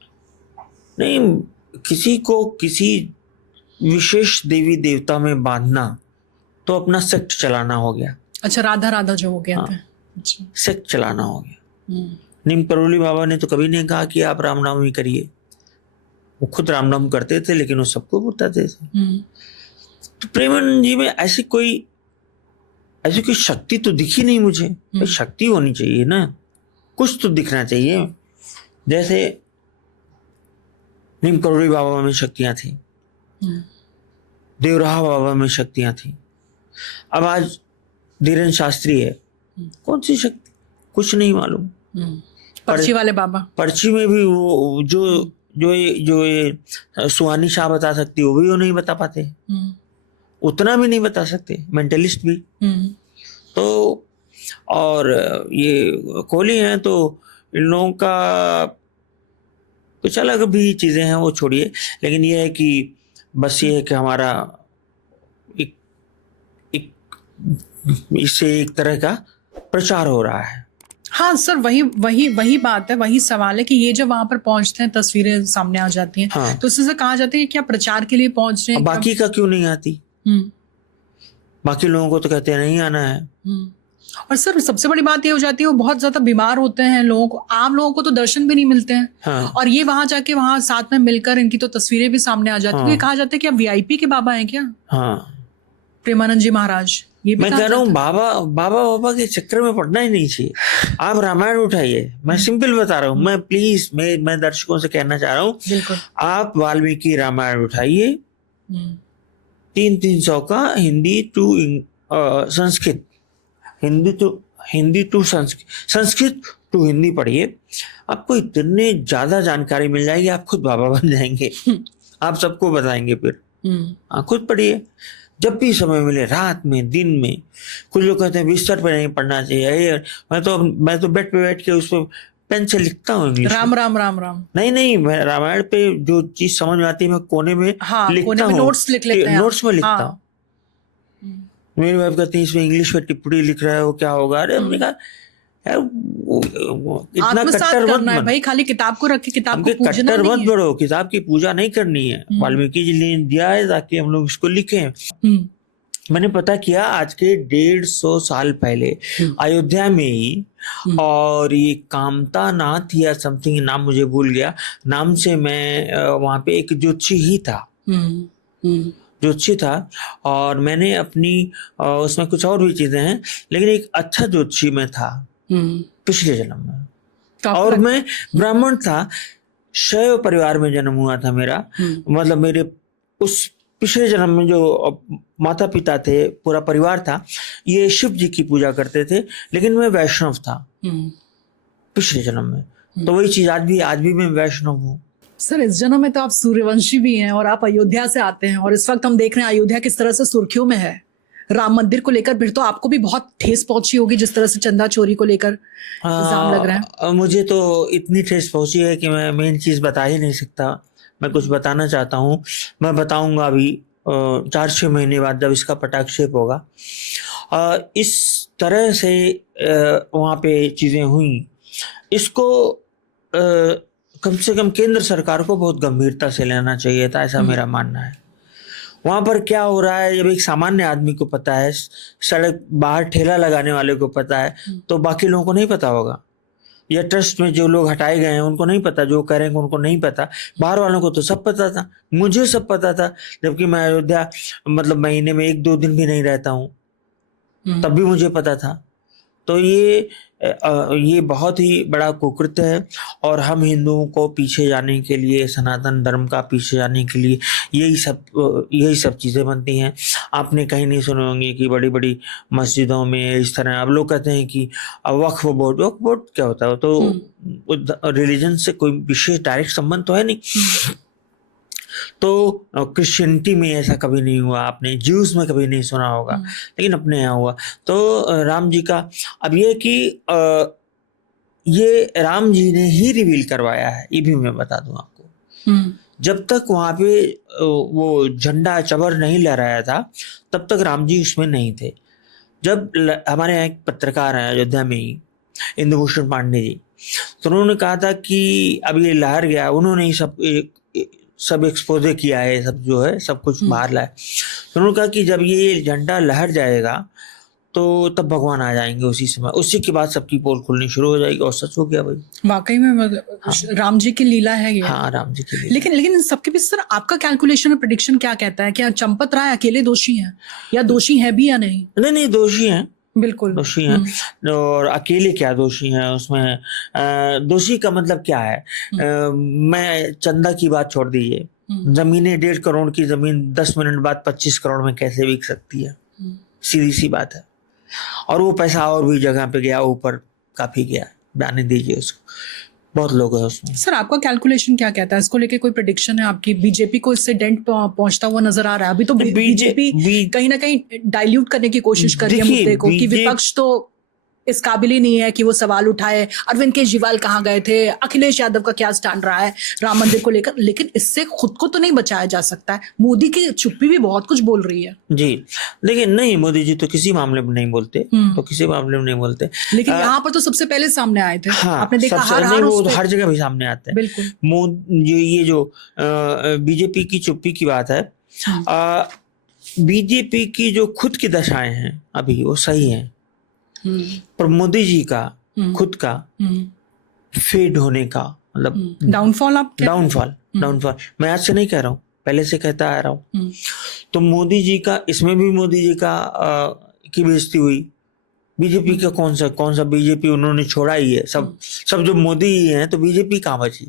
नहीं, किसी को किसी विशेष देवी देवता में बांधना तो अपना सेक्ट चलाना हो गया। अच्छा, राधा जो हो गया था। अच्छा, सेक्ट चलाना हो गया। नीम करोली बाबा ने तो कभी नहीं कहा कि आप रामनाम ही करिए, वो खुद रामनाम करते थे, लेकिन वो सबको बताते थे। तो प्रेमानंद जी में ऐसी कोई शक्ति तो दिखी नहीं मुझे। शक्ति होनी चाहिए ना, कुछ तो दिखना चाहिए। जैसे नीम करोली बाबा में शक्तियां थी, देवराहा बाबा में शक्तियां थी, अब आज धीरेन्द्र शास्त्री है, कौन सी शक्ति? कुछ नहीं मालूम। पर्ची वाले बाबा, पर्ची में भी वो जो ये सुहानी शाह बता सकती है, वो भी वो नहीं बता पाते, उतना भी नहीं बता सकते, मेंटलिस्ट भी। तो और ये कोहली हैं तो इन लोगों का कुछ अलग भी चीजें हैं, वो छोड़िए। लेकिन ये है कि बस ये है कि हमारा इससे एक तरह का प्रचार हो रहा है। हाँ सर, वही बात है, वही सवाल है कि ये जब वहां पर पहुंचते हैं, तस्वीरें सामने आ जाती हैं। हाँ। तो उससे कहा जाता है कि क्या प्रचार के लिए पहुंच रहे हैं? बाकी का क्यों नहीं आती? बाकी लोगों को तो कहते हैं नहीं आना है। और सर सबसे बड़ी बात ये हो जाती है, वो बहुत ज्यादा बीमार होते हैं, लोगों को, आम लोगों को तो दर्शन भी नहीं मिलते हैं। हाँ। और ये वहां जाके वहां साथ में मिलकर इनकी तो तस्वीरें भी सामने आ जाती है। हाँ। कहा जाता है कि आप VIP के बाबा हैं क्या? हाँ। प्रेमानंद जी महाराज, ये मैं कह रहा हूँ बाबा के चक्कर में पड़ना ही नहीं चाहिए। आप रामायण उठाइए, मैं सिंपल बता रहा हूँ, मैं प्लीज मैं दर्शकों से कहना चाह रहा हूँ, आप वाल्मीकि रामायण उठाइए, 300 का Hindi to Sanskrit, Hindi to Sanskrit to Hindi पढ़िए, आपको इतने ज्यादा जानकारी मिल जाएगी, आप खुद बाबा बन जाएंगे। आप सबको बताएंगे फिर। खुद पढ़िए, जब भी समय मिले, रात में, दिन में। कुछ लोग कहते हैं बिस्तर पे नहीं पढ़ना चाहिए, मैं तो बेड पे बैठ के उस पर पेन से लिखता हूँ इंग्लिश राम राम राम राम। नहीं, मैं रामायण पे जो चीज समझ में आती है मैं कोने में लिखता हूँ, नोट्स लिख लेते हैं, नोट्स में लिखता हूँ। मेरी वाइफ कहती है इसमें इंग्लिश में टिप्पणी लिख रहा है, वो क्या होगा? अरे हमने कहा यार इतना कट्टर मत बनो भाई, खाली किताब को रख के किताब को पूजना कट्टर नहीं मत है। बढ़ो, किताब की पूजा नहीं करनी है। वाल्मीकि जी ने दिया है ताकि हम लोग इसको लिखें। मैंने पता किया आज के 150 साल पहले अयोध्या में ही, और ये कामता नाथ या समथिंग नाम मुझे भूल गया, नाम से मैं वहां पे एक ज्योतिषी ही था, ज्योतिषी था, और मैंने अपनी उसमें कुछ और भी चीजें हैं, लेकिन एक अच्छा ज्योतिषी में था पिछले जन्म में। और मैं ब्राह्मण था, शैव परिवार में जन्म हुआ था मेरा, मतलब मेरे उस पिछले जन्म में जो माता पिता थे, पूरा परिवार था, ये शिव जी की पूजा करते थे, लेकिन मैं वैष्णव था पिछले जन्म में। तो वही चीज आज भी मैं वैष्णव हूँ। सर, इस जन्म में तो आप सूर्यवंशी भी हैं और आप अयोध्या से आते हैं, और इस वक्त हम देख रहे हैं अयोध्या किस तरह से सुर्खियों में है राम मंदिर को लेकर। फिर तो आपको भी बहुत ठेस पहुंची होगी जिस तरह से चंदा चोरी को लेकर इल्जाम लग रहे हैं। मुझे तो इतनी ठेस पहुंची है कि मैं मेन चीज बता ही नहीं सकता। मैं कुछ बताना चाहता हूँ, मैं बताऊंगा अभी 4-6 महीने बाद जब इसका पटाक्षेप होगा। इस तरह से वहाँ पे चीजें हुई, इसको कम से कम केंद्र सरकार को बहुत गंभीरता से लेना चाहिए था, ऐसा मेरा मानना है। वहां पर क्या हो रहा है जब एक सामान्य आदमी को पता है, सड़क बाहर ठेला लगाने वाले को पता है, तो बाकी लोगों को नहीं पता होगा, या ट्रस्ट में जो लोग हटाए गए हैं उनको नहीं पता, जो करेंगे उनको नहीं पता। बाहर वालों को तो सब पता था, मुझे सब पता था, जबकि मैं अयोध्या मतलब महीने में 1-2 दिन भी नहीं रहता हूँ, तब भी मुझे पता था। तो ये बहुत ही बड़ा कुकृत्य है, और हम हिंदुओं को पीछे जाने के लिए, सनातन धर्म का पीछे जाने के लिए यही सब चीजें बनती हैं। आपने कहीं नहीं सुने होंगे कि बड़ी बड़ी मस्जिदों में इस तरह, अब लोग कहते हैं कि वक्फ बोर्ड क्या होता है? तो रिलीजन से कोई विशेष डायरेक्ट संबंध तो है नहीं। तो क्रिश्चियनिटी में ऐसा कभी नहीं हुआ, आपने ज्यूज में कभी नहीं सुना होगा, लेकिन अपने यहाँ हुआ। तो राम जी का अब ये कि ये राम जी ने ही रिवील करवाया है, ये भी मैं बता दूं आपको। जब तक वहां पे वो झंडा चबर नहीं लहराया था, तब तक राम जी उसमें नहीं थे। जब हमारे यहाँ एक पत्रकार है अयोध्या में ही, इंदुभूषण पांडे जी, तो उन्होंने कहा था कि अब ये लहर गया, उन्होंने ही सब एक्सपोजे किया है, सब जो है सब कुछ बाहर लाए। तो उन्होंने कहा कि जब ये झंडा लहर जाएगा तो तब भगवान आ जाएंगे उसी समय, उसी के बाद सबकी पोल खुलनी शुरू हो जाएगी। और सच हो गया भाई, वाकई में मतलब हाँ। राम जी की लीला है ये। हाँ, राम जी की लीला। लेकिन सबके बीच सर आपका कैलकुलेशन और प्रेडिक्शन क्या कहता है? क्या चंपत राय अकेले दोषी हैं, या दोषी हैं भी या नहीं? नहीं, दोषी हैं, बिल्कुल दोषी हैं। और अकेले क्या दोषी हैं उसमें? दोषी का मतलब क्या है? मैं चंदा की बात छोड़ दीजिए, जमीनें 1.5 करोड़ की जमीन 10 मिनट बाद 25 करोड़ में कैसे बिक सकती है? सीधी सी बात है। और वो पैसा और भी जगह पे गया, ऊपर काफी गया, जाने दीजिए उसको, बहुत लोग हैं उसमें। सर आपका कैलकुलेशन क्या कहता है इसको लेके? कोई प्रेडिक्शन है आपकी? बीजेपी को इससे डेंट पहुंचता हुआ नजर आ रहा है? अभी तो बीजेपी कहीं ना कहीं डाइल्यूट करने की कोशिश कर रही है मुद्दे को, कि विपक्ष तो इस काबिल ही नहीं है कि वो सवाल उठाए। अरविंद केजरीवाल कहाँ गए थे? अखिलेश यादव का क्या स्टैंड रहा है राम मंदिर को लेकर? लेकिन इससे खुद को तो नहीं बचाया जा सकता है। मोदी की चुप्पी भी बहुत कुछ बोल रही है जी, लेकिन नहीं, मोदी जी तो किसी मामले में नहीं बोलते, तो किसी मामले में नहीं बोलते। लेकिन यहाँ पर तो सबसे पहले सामने आए थे। हाँ, आपने देखा हर जगह भी सामने आते हैं। बिल्कुल। ये जो बीजेपी की चुप्पी की बात है, बीजेपी की जो खुद की दशाएं हैं अभी वो सही हैं, पर मोदी जी का खुद का फेड होने का मतलब डाउनफॉल मैं आज से नहीं कह रहा हूँ, पहले से कहता आ रहा हूँ। तो मोदी जी का, इसमें भी मोदी जी का की बेइज्जती हुई। बीजेपी का कौन सा बीजेपी उन्होंने छोड़ा ही है, सब जो मोदी ही हैं, तो बीजेपी कहाँ बची?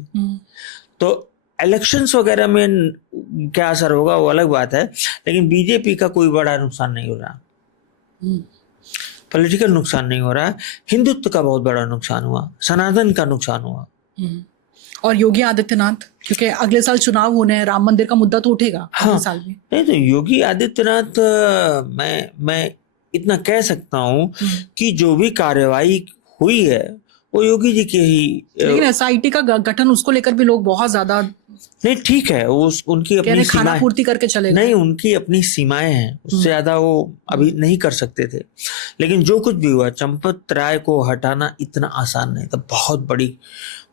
तो इलेक्शंस वगैरह में क्या असर होगा वो अलग बात है, लेकिन बीजेपी का कोई बड़ा नुकसान नहीं हो रहा, पॉलिटिकल नुकसान नहीं हो रहा है। हिंदुत्व का बहुत बड़ा नुकसान हुआ, सनातन का नुकसान हुआ। और योगी आदित्यनाथ, क्योंकि अगले साल चुनाव होने हैं, राम मंदिर का मुद्दा तो उठेगा अगले साल भी। नहीं तो योगी आदित्यनाथ, मैं इतना कह सकता हूँ कि जो भी कार्यवाही हुई है वो योगी जी की ही। लेकिन एसआईटी का गठन, उसको लेकर भी लोग बहुत ज्यादा नहीं ठीक है, वो उनकी अपनी खाना सीमाएं, पूर्ति करके चलेगा। नहीं उनकी अपनी सीमाएं हैं, उससे ज्यादा वो अभी नहीं कर सकते थे। लेकिन जो कुछ भी हुआ, चंपत राय को हटाना इतना आसान नहीं था, बहुत बड़ी,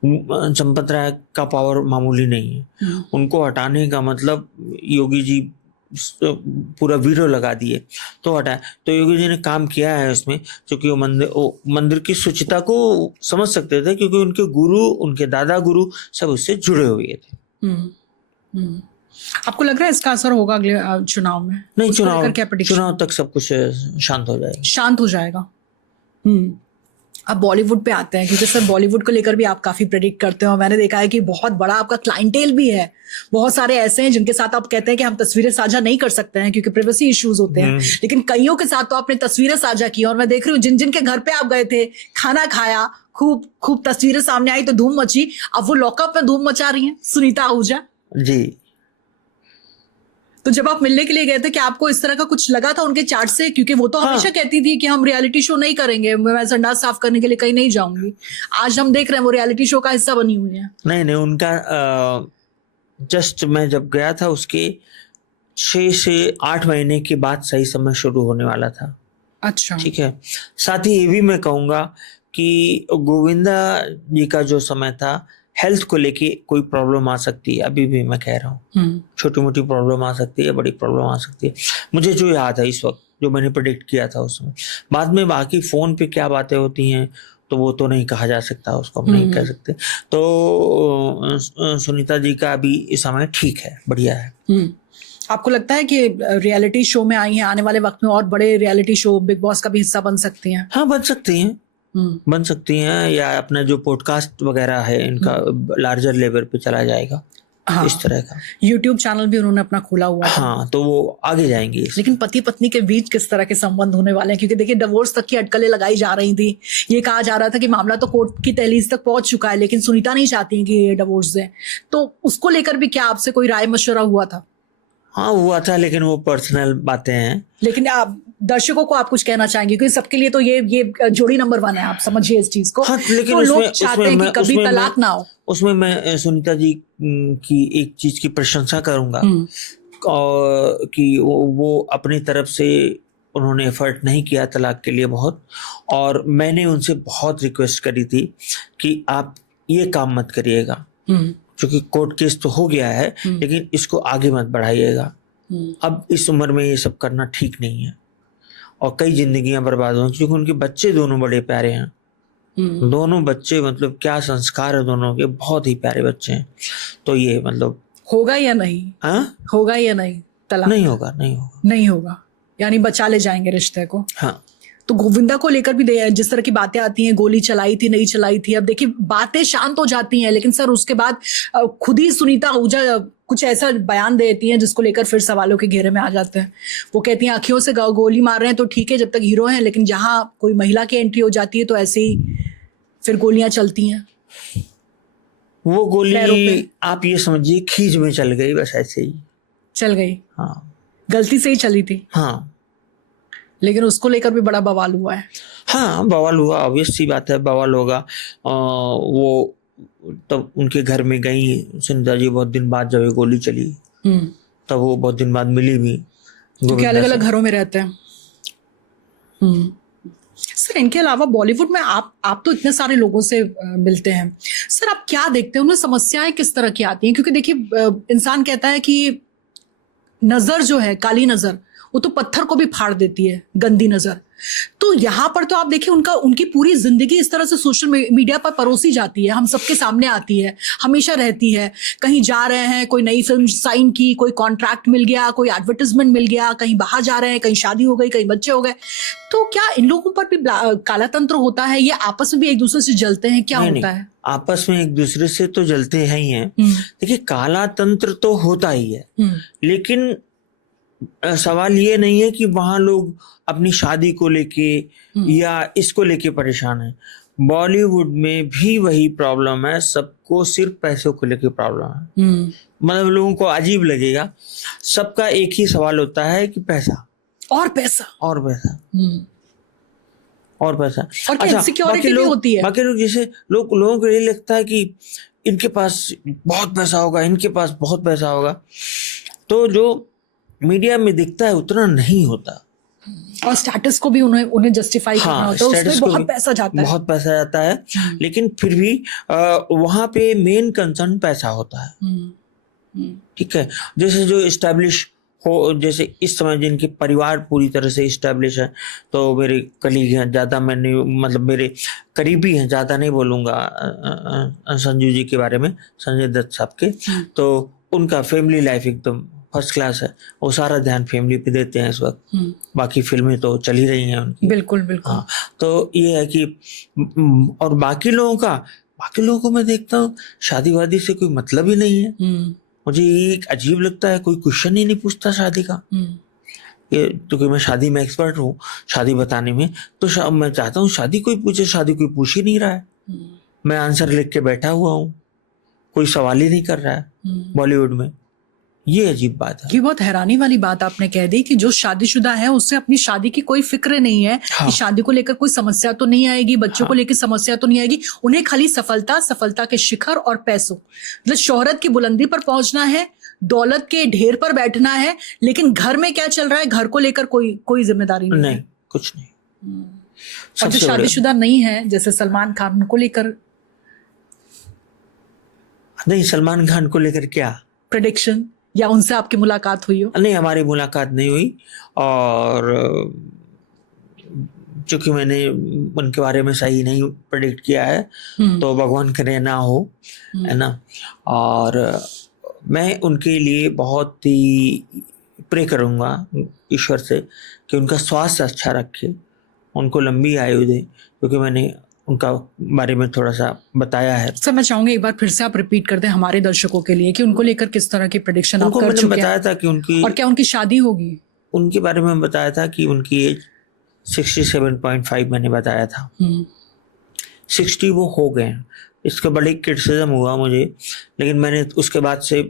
चंपत राय का पावर मामूली नहीं है। उनको हटाने का मतलब योगी जी पूरा वीडियो लगा दिए तो हटाए। तो योगी जी ने काम किया है उसमें, क्योंकि वो मंदिर की शुचिता को समझ सकते थे, क्योंकि उनके गुरु, उनके दादा गुरु सब उससे जुड़े हुए थे। आपको लग रहा है इसका असर होगा अगले चुनाव में? नहीं, चुनाव तक सब कुछ शांत हो जाएगा। शांत हो जाएगा। अब बॉलीवुड पे आते हैं, क्योंकि सर बॉलीवुड को लेकर भी आप काफी प्रेडिक्ट करते हो। मैंने देखा है कि बहुत बड़ा आपका क्लाइंटेल भी है, बहुत सारे ऐसे हैं जिनके साथ आप कहते हैं कि हम तस्वीरें साझा नहीं कर सकते हैं क्योंकि प्राइवेसी इश्यूज होते हैं, लेकिन कईयों के साथ तो आपने तस्वीरें साझा की। और मैं देख रही हूँ जिन जिनके घर पे आप गए थे, खाना खाया, खूब खूब तस्वीरें सामने आई तो धूम मची। अब वो लॉकअप में धूम मचा रही हैं, सुनीता आहूजा जी। तो जब आप मिलने के लिए गए थे, क्या आपको इस तरह का कुछ लगा था उनके चार्ट से? क्योंकि वो तो हमेशा कहती थी कि हम रियलिटी शो नहीं करेंगे, मैं संडास साफ करने के लिए कहीं नहीं जाऊंगी। आज हम देख रहे हैं वो रियलिटी शो का हिस्सा बनी हुई है। नहीं, उनका जस्ट मैं जब गया था उसके 6 से 8 महीने के बाद सही समय शुरू होने वाला था। अच्छा, ठीक है। साथ ही ये भी मैं कहूँगा कि गोविंदा जी का जो समय था, हेल्थ को लेके कोई प्रॉब्लम आ सकती है, अभी भी मैं कह रहा हूँ, छोटी मोटी प्रॉब्लम आ सकती है, बड़ी प्रॉब्लम आ सकती है। मुझे जो याद है इस वक्त, जो मैंने प्रेडिक्ट किया था उसमें, बाद में बाकी फोन पे क्या बातें होती हैं तो वो तो नहीं कहा जा सकता, उसको हम नहीं कह सकते। तो सुनीता जी का अभी समय ठीक है, बढ़िया है। आपको लगता है कि रियलिटी शो में आई हैं, आने वाले वक्त में और बड़े रियलिटी शो बिग बॉस का भी हिस्सा बन सकती हैं? हाँ, बन सकती हैं, या अपना जो पॉडकास्ट वगैरह है इनका लार्जर लेवल पे चला जाएगा। हाँ, इस तरह का यूट्यूब चैनल भी उन्होंने अपना खोला हुआ है। हाँ, तो वो आगे जाएंगे। लेकिन पति पत्नी के बीच किस तरह के संबंध होने वाले हैं? क्योंकि देखिए डिवोर्स तक की अटकलें लगाई जा रही थी, ये कहा जा रहा था कि मामला तो कोर्ट की तहलीज तक पहुंच चुका है, लेकिन सुनीता नहीं चाहती कि ये डिवोर्स दें। तो उसको लेकर भी क्या आपसे कोई राय मशवरा हुआ था? हाँ, हुआ था, लेकिन वो पर्सनल बातें हैं। लेकिन आप दर्शकों को आप कुछ कहना चाहेंगे? क्योंकि सबके लिए तो ये जोड़ी नंबर 1 है, आप समझिए इस चीज को। हाँ, लेकिन तो लोग चाहते हैं कि कभी तलाक ना हो। उसमें मैं सुनीता जी की एक चीज की प्रशंसा करूंगा, और कि वो अपनी तरफ से उन्होंने एफर्ट नहीं किया तलाक के लिए बहुत, और मैंने उनसे बहुत रिक्वेस्ट करी थी कि आप ये काम मत करिएगा, क्योंकि कोर्ट केस तो हो गया है, लेकिन इसको आगे मत बढ़ाइएगा। अब इस उम्र में ये सब करना ठीक नहीं है, और कई जिंदगियां बर्बाद होंगी, क्योंकि उनके बच्चे दोनों बड़े प्यारे हैं। दोनों बच्चे, मतलब क्या संस्कार है दोनों के, बहुत ही प्यारे बच्चे हैं। तो ये मतलब होगा या नहीं? हाँ, होगा या नहीं तलाक? नहीं होगा, यानी बचा ले जाएंगे रिश्ते को। हाँ। तो गोविंदा को लेकर भी जिस तरह की बातें आती हैं, गोली चलाई थी, नहीं चलाई थी, अब देखिए बातें शांत हो जाती हैं, लेकिन सर उसके बाद खुद ही सुनीता आहूजा कुछ ऐसा बयान देती हैं जिसको लेकर फिर सवालों के घेरे में आ जाते हैं। वो कहती हैं आंखों से गोली मार रहे हैं तो ठीक है जब तक हीरो हैं, लेकिन जहां कोई महिला की एंट्री हो जाती है तो ऐसे ही फिर गोलियां चलती हैं। वो गोली आप ये समझिए खींच में चल गई, बस ऐसे ही चल गई। हाँ, गलती से ही चली थी। हाँ, लेकिन उसको लेकर भी बड़ा बवाल हुआ है। हाँ, बवाल हुआ, ऑब्वियस सी बात है, बवाल होगा। वो तब उनके घर में गई सुनीता जी बहुत दिन बाद, जब ये गोली चली तब वो बहुत दिन बाद मिली भी, क्योंकि अलग अलग घरों में रहते हैं। सर इनके अलावा बॉलीवुड में आप तो इतने सारे लोगों से मिलते हैं, सर आप क्या देखते हैं, उन्हें समस्याएं किस तरह की आती हैं? क्योंकि देखिए इंसान कहता है कि नजर जो है, काली नजर, वो तो पत्थर को भी फाड़ देती है, गंदी नजर। तो यहाँ पर तो आप देखिए उनकी पूरी जिंदगी इस तरह से सोशल मीडिया पर परोसी जाती है, हम सबके सामने आती है, हमेशा रहती है। कहीं जा रहे हैं, कोई नई फिल्म साइन की, कोई कॉन्ट्रैक्ट मिल गया, कोई एडवर्टाइजमेंट मिल गया, कहीं बाहर जा रहे हैं, कहीं शादी हो गई, कहीं बच्चे हो गए। तो क्या इन लोगों पर भी काला तंत्र होता है, या आपस में भी एक दूसरे से जलते हैं, क्या होता है? आपस में एक दूसरे से तो जलते हैं ही हैं। देखिए काला तंत्र तो होता ही है, लेकिन सवाल ये नहीं है कि वहां लोग अपनी शादी को लेके या इसको लेके परेशान हैं। बॉलीवुड में भी वही प्रॉब्लम है, सबको सिर्फ पैसों को लेकर प्रॉब्लम है। मतलब लोगों को अजीब लगेगा, सबका एक ही सवाल होता है कि पैसा और पैसा और पैसा और पैसा। और क्या insecurity भी होती है। बाकी लोग जैसे लोगों को ये लगता है कि इनके पास बहुत पैसा होगा, इनके पास बहुत पैसा होगा, तो जो मीडिया में दिखता है उतना नहीं होता। और स्टेटस को भी उन्हें जस्टिफाई करना होता है, उसमें बहुत पैसा जाता है, बहुत पैसा जाता है। लेकिन फिर भी वहां पे मेन कंसर्न पैसा होता है। ठीक है, जैसे जो इस्टेब्लिश हो, जैसे इस समय जिनके परिवार पूरी तरह से इस्टेब्लिश है, तो मेरे कलीग हैं, ज़्यादा मैं नहीं, मतलब मेरे करीबी हैं, ज़्यादा नहीं बोलूँगा संजू जी के बारे में, संजय दत्त साहब के, तो उनका फैमिली लाइफ एकदम फर्स्ट क्लास है, वो सारा ध्यान फैमिली पे देते हैं इस वक्त। बाकी फिल्में तो चल ही रही हैं उनकी। बिल्कुल बिल्कुल। हाँ, तो ये है कि और बाकी लोगों को मैं देखता हूँ शादी वादी से कोई मतलब ही नहीं है। मुझे ये अजीब लगता है, कोई क्वेश्चन ही नहीं पूछता शादी का। ये तो कि मैं शादी में एक्सपर्ट हूँ, शादी बताने में, तो मैं चाहता हूँ शादी कोई पूछे, शादी कोई पूछ ही नहीं रहा है। मैं आंसर लिख के बैठा हुआ हूँ, कोई सवाल ही नहीं कर रहा है बॉलीवुड में। ये अजीब बात है। ये बहुत हैरानी वाली बात आपने कह दी कि जो शादीशुदा है उससे अपनी शादी की कोई फिक्र नहीं है। हाँ। कि शादी को लेकर कोई समस्या तो नहीं आएगी, बच्चों को लेकर समस्या तो नहीं आएगी, उन्हें खाली सफलता के शिखर और पैसों, मतलब शोहरत की बुलंदी पर पहुंचना है, दौलत के ढेर पर बैठना है, लेकिन घर में क्या चल रहा है, घर को लेकर कोई जिम्मेदारी नहीं है। कुछ नहीं। और जो शादीशुदा नहीं है, जैसे सलमान खान, उनको लेकर नहीं, सलमान खान को लेकर क्या प्रेडिक्शन, या उनसे आपकी मुलाकात हुई हो? नहीं, हमारी मुलाकात नहीं हुई, और चूंकि मैंने उनके बारे में सही नहीं प्रेडिक्ट किया है, तो भगवान करे ना हो, है ना। और मैं उनके लिए बहुत ही प्रे करूँगा ईश्वर से कि उनका स्वास्थ्य अच्छा रखे, उनको लंबी आयु दे, क्योंकि मैंने उनका बारे में थोड़ा सा बताया है। सर मैं चाहूंगी एक बार फिर से आप रिपीट कर दें हमारे दर्शकों के लिए कि उनको लेकर किस तरह की प्रेडिक्शन आप कर चुके हैं। बताया था कि उनकी, और क्या उनकी शादी होगी? उनके बारे में बताया था कि उनकी एज 67.5 मैंने बताया था। 60 वो हो गए। इसका बड़ी क्रिटिसिज्म हुआ मुझे, लेकिन मैंने उसके बाद से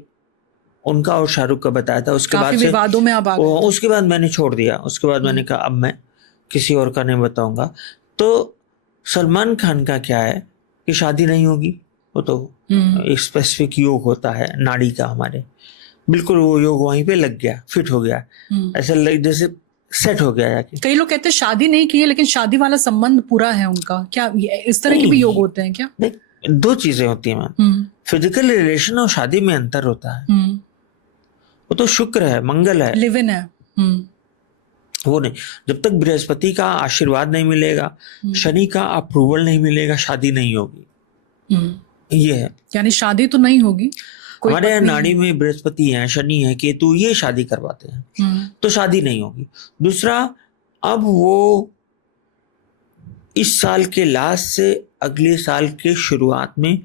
उनका और शाहरुख का बताया था। उसके बाद से विवादों में आप आ गए। उसके बाद मैंने छोड़ दिया। उसके बाद मैंने कहा अब मैं किसी और का नहीं बताऊंगा। तो सलमान खान का क्या है कि शादी नहीं होगी, वो तो एक स्पेसिफिक योग होता है नाड़ी का हमारे, बिल्कुल वो योग वहीं पे लग गया, फिट हो गया, ऐसा जैसे सेट हो गया जाके। कई लोग कहते हैं शादी नहीं की है लेकिन शादी वाला संबंध पूरा है उनका, क्या इस तरह के भी योग होते हैं क्या? दो चीजें होती हैं मैम, फिजिकल रिलेशन और शादी में अंतर होता है। वो तो शुक्र है, मंगल है, लिव इन है। वो नहीं, जब तक बृहस्पति का आशीर्वाद नहीं मिलेगा, शनि का अप्रूवल नहीं मिलेगा, शादी नहीं होगी। ये है, यानी शादी तो नहीं होगी। हमारे यहाँ नाड़ी में बृहस्पति है, शनि है, केतु, ये शादी करवाते हैं, तो शादी नहीं होगी। दूसरा, अब वो इस साल के लास्ट से अगले साल के शुरुआत में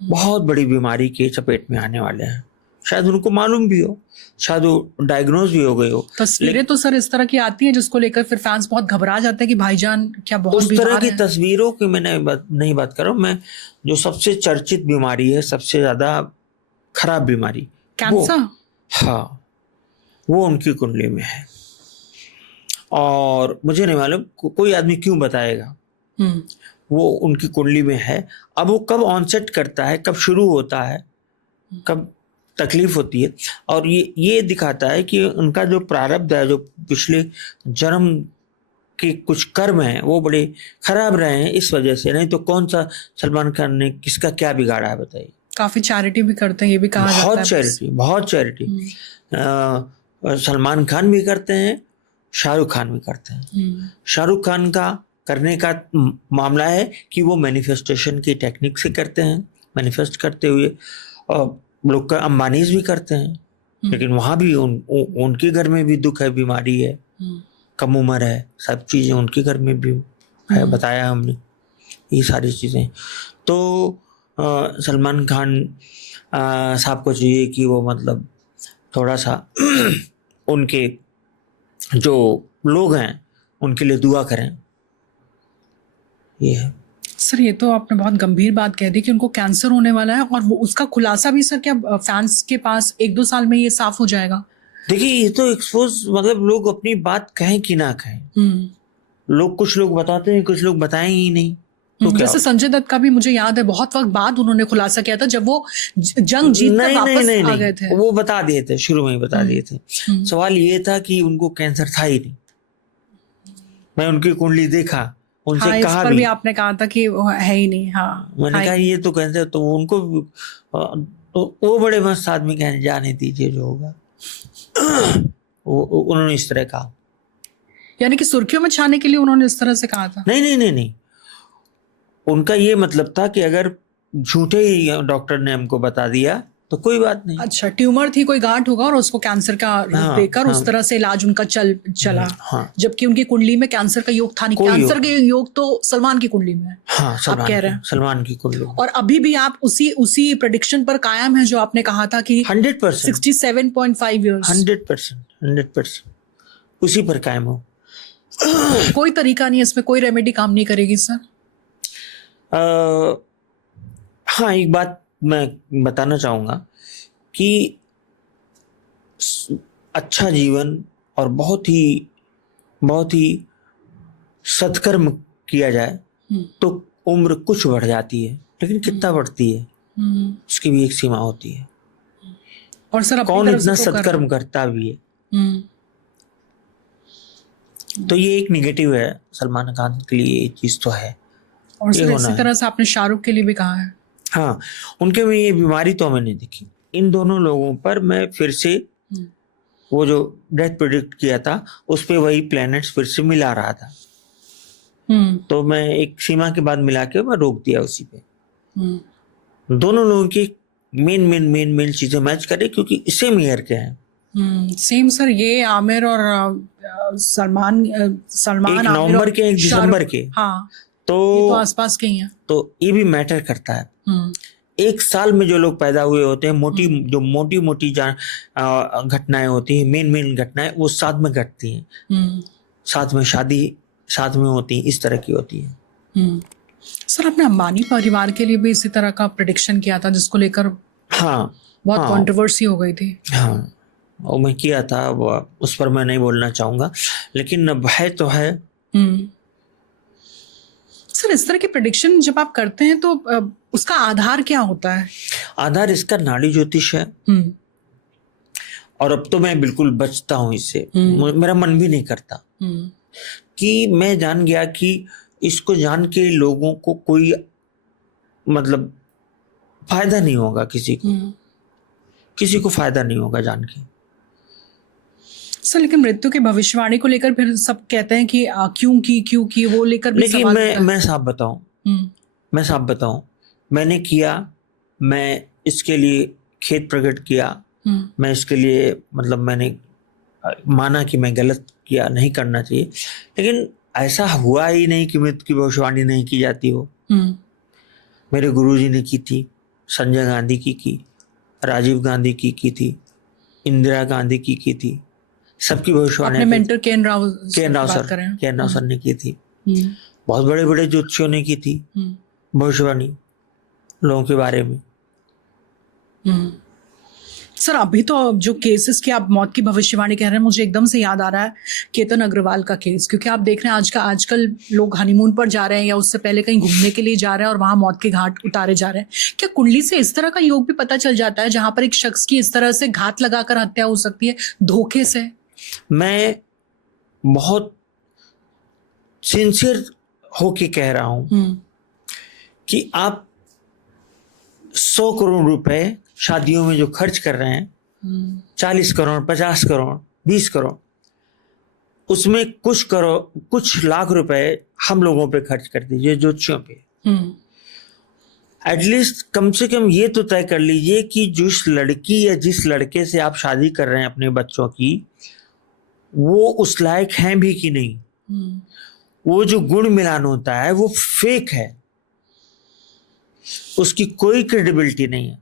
बहुत बड़ी बीमारी के चपेट में आने वाले हैं। शायद उनको मालूम भी हो, शायद वो डायग्नोज भी हो गए हो। तस्वीरें तो सर इस तरह की आती हैं जिसको लेकर फिर फैंस बहुत घबरा जाते हैं कि भाईजान क्या बहुत उस तरह की तस्वीरों की मैंने नहीं बात कर रहा हूँ मैं। जो सबसे चर्चित बीमारी है, सबसे ज्यादा खराब बीमारी, कैंसर, हाँ, वो उनकी कुंडली में है। और मुझे नहीं मालूम कोई आदमी क्यों बताएगा, वो उनकी कुंडली में है। अब वो कब ऑनसेट करता है, कब शुरू होता है, कब तकलीफ होती है, और ये दिखाता है कि उनका जो प्रारब्ध है, जो पिछले जन्म के कुछ कर्म हैं, वो बड़े खराब रहे हैं इस वजह से। नहीं तो कौन सा सलमान खान ने किसका क्या बिगाड़ा है बताइए। काफी चैरिटी भी करते हैं, ये भी कहा जाता है। बहुत चैरिटी सलमान खान भी करते हैं, शाहरुख खान भी करते हैं। शाहरुख खान का करने का मामला है कि वो मैनिफेस्टेशन की टेक्निक से करते हैं, मैनिफेस्ट करते हुए। लोग का अंबानीज भी करते हैं, लेकिन वहां भी उनके घर में भी दुख है, बीमारी है, कम उम्र है, सब चीजें उनके घर में भी है, बताया हमने ये सारी चीजें। तो सलमान खान साहब को चाहिए कि वो मतलब थोड़ा सा उनके जो लोग हैं उनके लिए दुआ करें, ये है। सर ये तो आपने बहुत गंभीर बात कह दी कि उनको कैंसर होने वाला है, और वो उसका खुलासा भी सर क्या फैंस के पास 1-2 साल में ये साफ हो जाएगा? देखिए ये तो एक्सपोज, मतलब लोग अपनी बात कहें कि ना कहें, लोग कुछ लोग बताते हैं, कुछ लोग बताएं ही नहीं, तो क्या? जैसे संजय दत्त का भी मुझे याद है बहुत वक्त बाद उन्होंने खुलासा किया था जब वो जंग जीत कर वापस आ गए थे। वो बता दिए थे, शुरू में ही बता दिए थे। सवाल ये था कि उनको कैंसर था ही नहीं। मैं उनकी कुंडली देखा, उनसे हाँ, कहा इस पर भी आपने कहा था कि वो है ही नहीं। हाँ, मैंने कहा ये तो कैंसर, तो उनको तो वो बड़े मस्त आदमी कहने जाने दीजिए जो होगा। उन्होंने इस तरह कहा, यानी कि सुर्खियों में छाने के लिए उन्होंने इस तरह से कहा था? नहीं, उनका ये मतलब था कि अगर झूठे ही डॉक्टर ने हमको बता दिया तो कोई बात नहीं। अच्छा, ट्यूमर थी, कोई गांठ होगा और उसको कैंसर का रूप देकर उस तरह से इलाज उनका चला। जबकि उनकी कुंडली में कैंसर का योग था नहीं। कैंसर का योग तो सलमान की कुंडली में है। हाँ, आप कह रहे हैं सलमान की कुंडली। और अभी भी आप उसी प्रेडिक्शन पर कायम है जो आपने कहा था कि 100%, 67.5 इयर्स। 100% उसी पर कायम हो। कोई तरीका नहीं, इसमें कोई रेमेडी काम नहीं करेगी सर? हाँ, एक बात मैं बताना चाहूंगा कि अच्छा जीवन और बहुत ही सत्कर्म किया जाए तो उम्र कुछ बढ़ जाती है, लेकिन कितना बढ़ती है उसकी भी एक सीमा होती है। और सर कौन इतना सत्कर्म करता भी है? तो ये एक निगेटिव है सलमान खान के लिए, ये चीज तो है। और सर इसी तरह से आपने शाहरुख के लिए भी कहा है। हाँ, उनके में ये बीमारी तो हमें नहीं दिखी। इन दोनों लोगों पर मैं फिर से वो जो डेथ प्रेडिक्ट किया था उस पे वही प्लैनेट्स फिर से मिला रहा था, तो मैं एक सीमा के बाद मिला के मैं रोक दिया उसी पे। दोनों लोगों की मेन चीजें मैच करे क्योंकि सेम ईयर के हैं। सेम सर, ये आमिर और सलमान एक नवंबर के, एक दिसंबर के। हाँ, तो आसपास के ही हैं। तो ये भी मैटर करता है। एक साल में जो लोग पैदा हुए होते हैं, मोटी घटनाएं होती हैं, मेन घटनाएं वो साथ में घटती हैं, साथ में शादी साथ में होती है, इस तरह की होती है। सर आपने अंबानी परिवार के लिए भी इसी तरह का प्रेडिक्शन किया था जिसको लेकर बहुत कंट्रोवर्सी हो गई थी। हाँ, और मैं किया था, उस पर मैं नहीं बोलना चाहूंगा, लेकिन भय तो है। सर इस तरह की प्रेडिक्शन जब आप करते हैं तो उसका आधार क्या होता है? आधार इसका नाड़ी ज्योतिष है। और अब तो मैं बिल्कुल बचता हूं इससे, मेरा मन भी नहीं करता कि मैं जान गया कि इसको जान के लोगों को कोई मतलब फायदा नहीं होगा, किसी को फायदा नहीं होगा जान के। सर लेकिन मृत्यु की भविष्यवाणी को लेकर फिर सब कहते हैं कि क्यों की वो लेकर भी लेकिन मैं साफ बताऊं, मैंने किया, मैं इसके लिए खेद प्रकट किया, मैं इसके लिए मतलब मैंने माना कि मैं गलत किया, नहीं करना चाहिए, लेकिन ऐसा हुआ ही नहीं कि मृत्यु की भविष्यवाणी नहीं की जाती हो। मेरे गुरुजी ने की थी, संजय गांधी की, राजीव गांधी की थी, इंदिरा गांधी की थी, सबकी भविष्यवाणी। मेंटर केएन राव सर ने की थी, बहुत बड़े बड़े ज्योतिषियों ने की थी भविष्यवाणी लोगों के बारे में। सर अभी तो जो केसेस की आप मौत की भविष्यवाणी कह रहे हैं, मुझे एकदम से याद आ रहा है केतन अग्रवाल का केस, क्योंकि आप देख रहे हैं आजकल लोग हनीमून पर जा रहे हैं या उससे पहले कहीं घूमने के लिए जा रहे हैं और वहां मौत के घाट उतारे जा रहे हैं। क्या कुंडली से इस तरह का योग भी पता चल जाता है जहां पर एक शख्स की इस तरह से घात लगाकर हत्या हो सकती है धोखे से? मैं बहुत सिंसियर होके कह रहा हूं कि आप 100 करोड़ रुपए शादियों में जो खर्च कर रहे हैं, 40 करोड़ 50 करोड़ 20 करोड़, उसमें कुछ लाख रुपए हम लोगों पे खर्च कर दीजिए, ज्योतिषियों पे। एटलीस्ट कम से कम ये तो तय कर लीजिए कि जिस लड़की या जिस लड़के से आप शादी कर रहे हैं अपने बच्चों की, वो उस लायक हैं भी कि नहीं। वो जो गुण मिलान होता है वो फेक है, उसकी कोई क्रेडिबिलिटी नहीं है।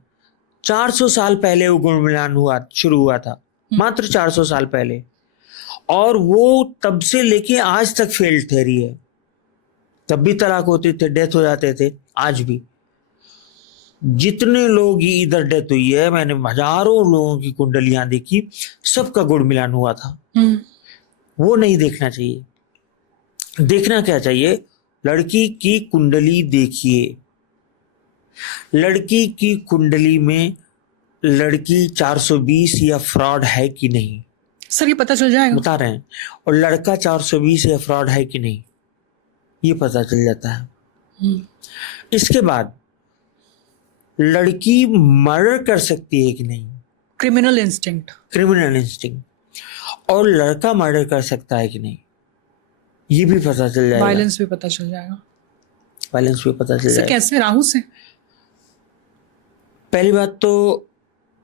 400 साल पहले वो गुण मिलान शुरू हुआ था, मात्र 400 साल पहले, और वो तब से लेके आज तक फेल्ड थ्योरी है। तब भी तलाक होते थे, डेथ हो जाते थे। आज भी जितने लोग इधर डेथ हुई है, मैंने हजारों लोगों की कुंडलियां देखी, सबका गुड़ मिलान हुआ था। वो नहीं देखना चाहिए। देखना क्या चाहिए? लड़की की कुंडली देखिए, लड़की की कुंडली में लड़की 420 या फ्रॉड है कि नहीं, सर ये पता चल जाएगा? बता रहे हैं। और लड़का 420 या फ्रॉड है कि नहीं, ये पता चल जाता है। इसके बाद लड़की मर्डर कर सकती है कि नहीं, क्रिमिनल इंस्टिंक्ट। Criminal instinct. और लड़का मर्डर कर सकता है कि नहीं, ये भी पता चल जाएगा। वायलेंस भी पता चल जाएगा। वायलेंस भी पता चल सर जाएगा। कैसे? राहु से? पहली बात तो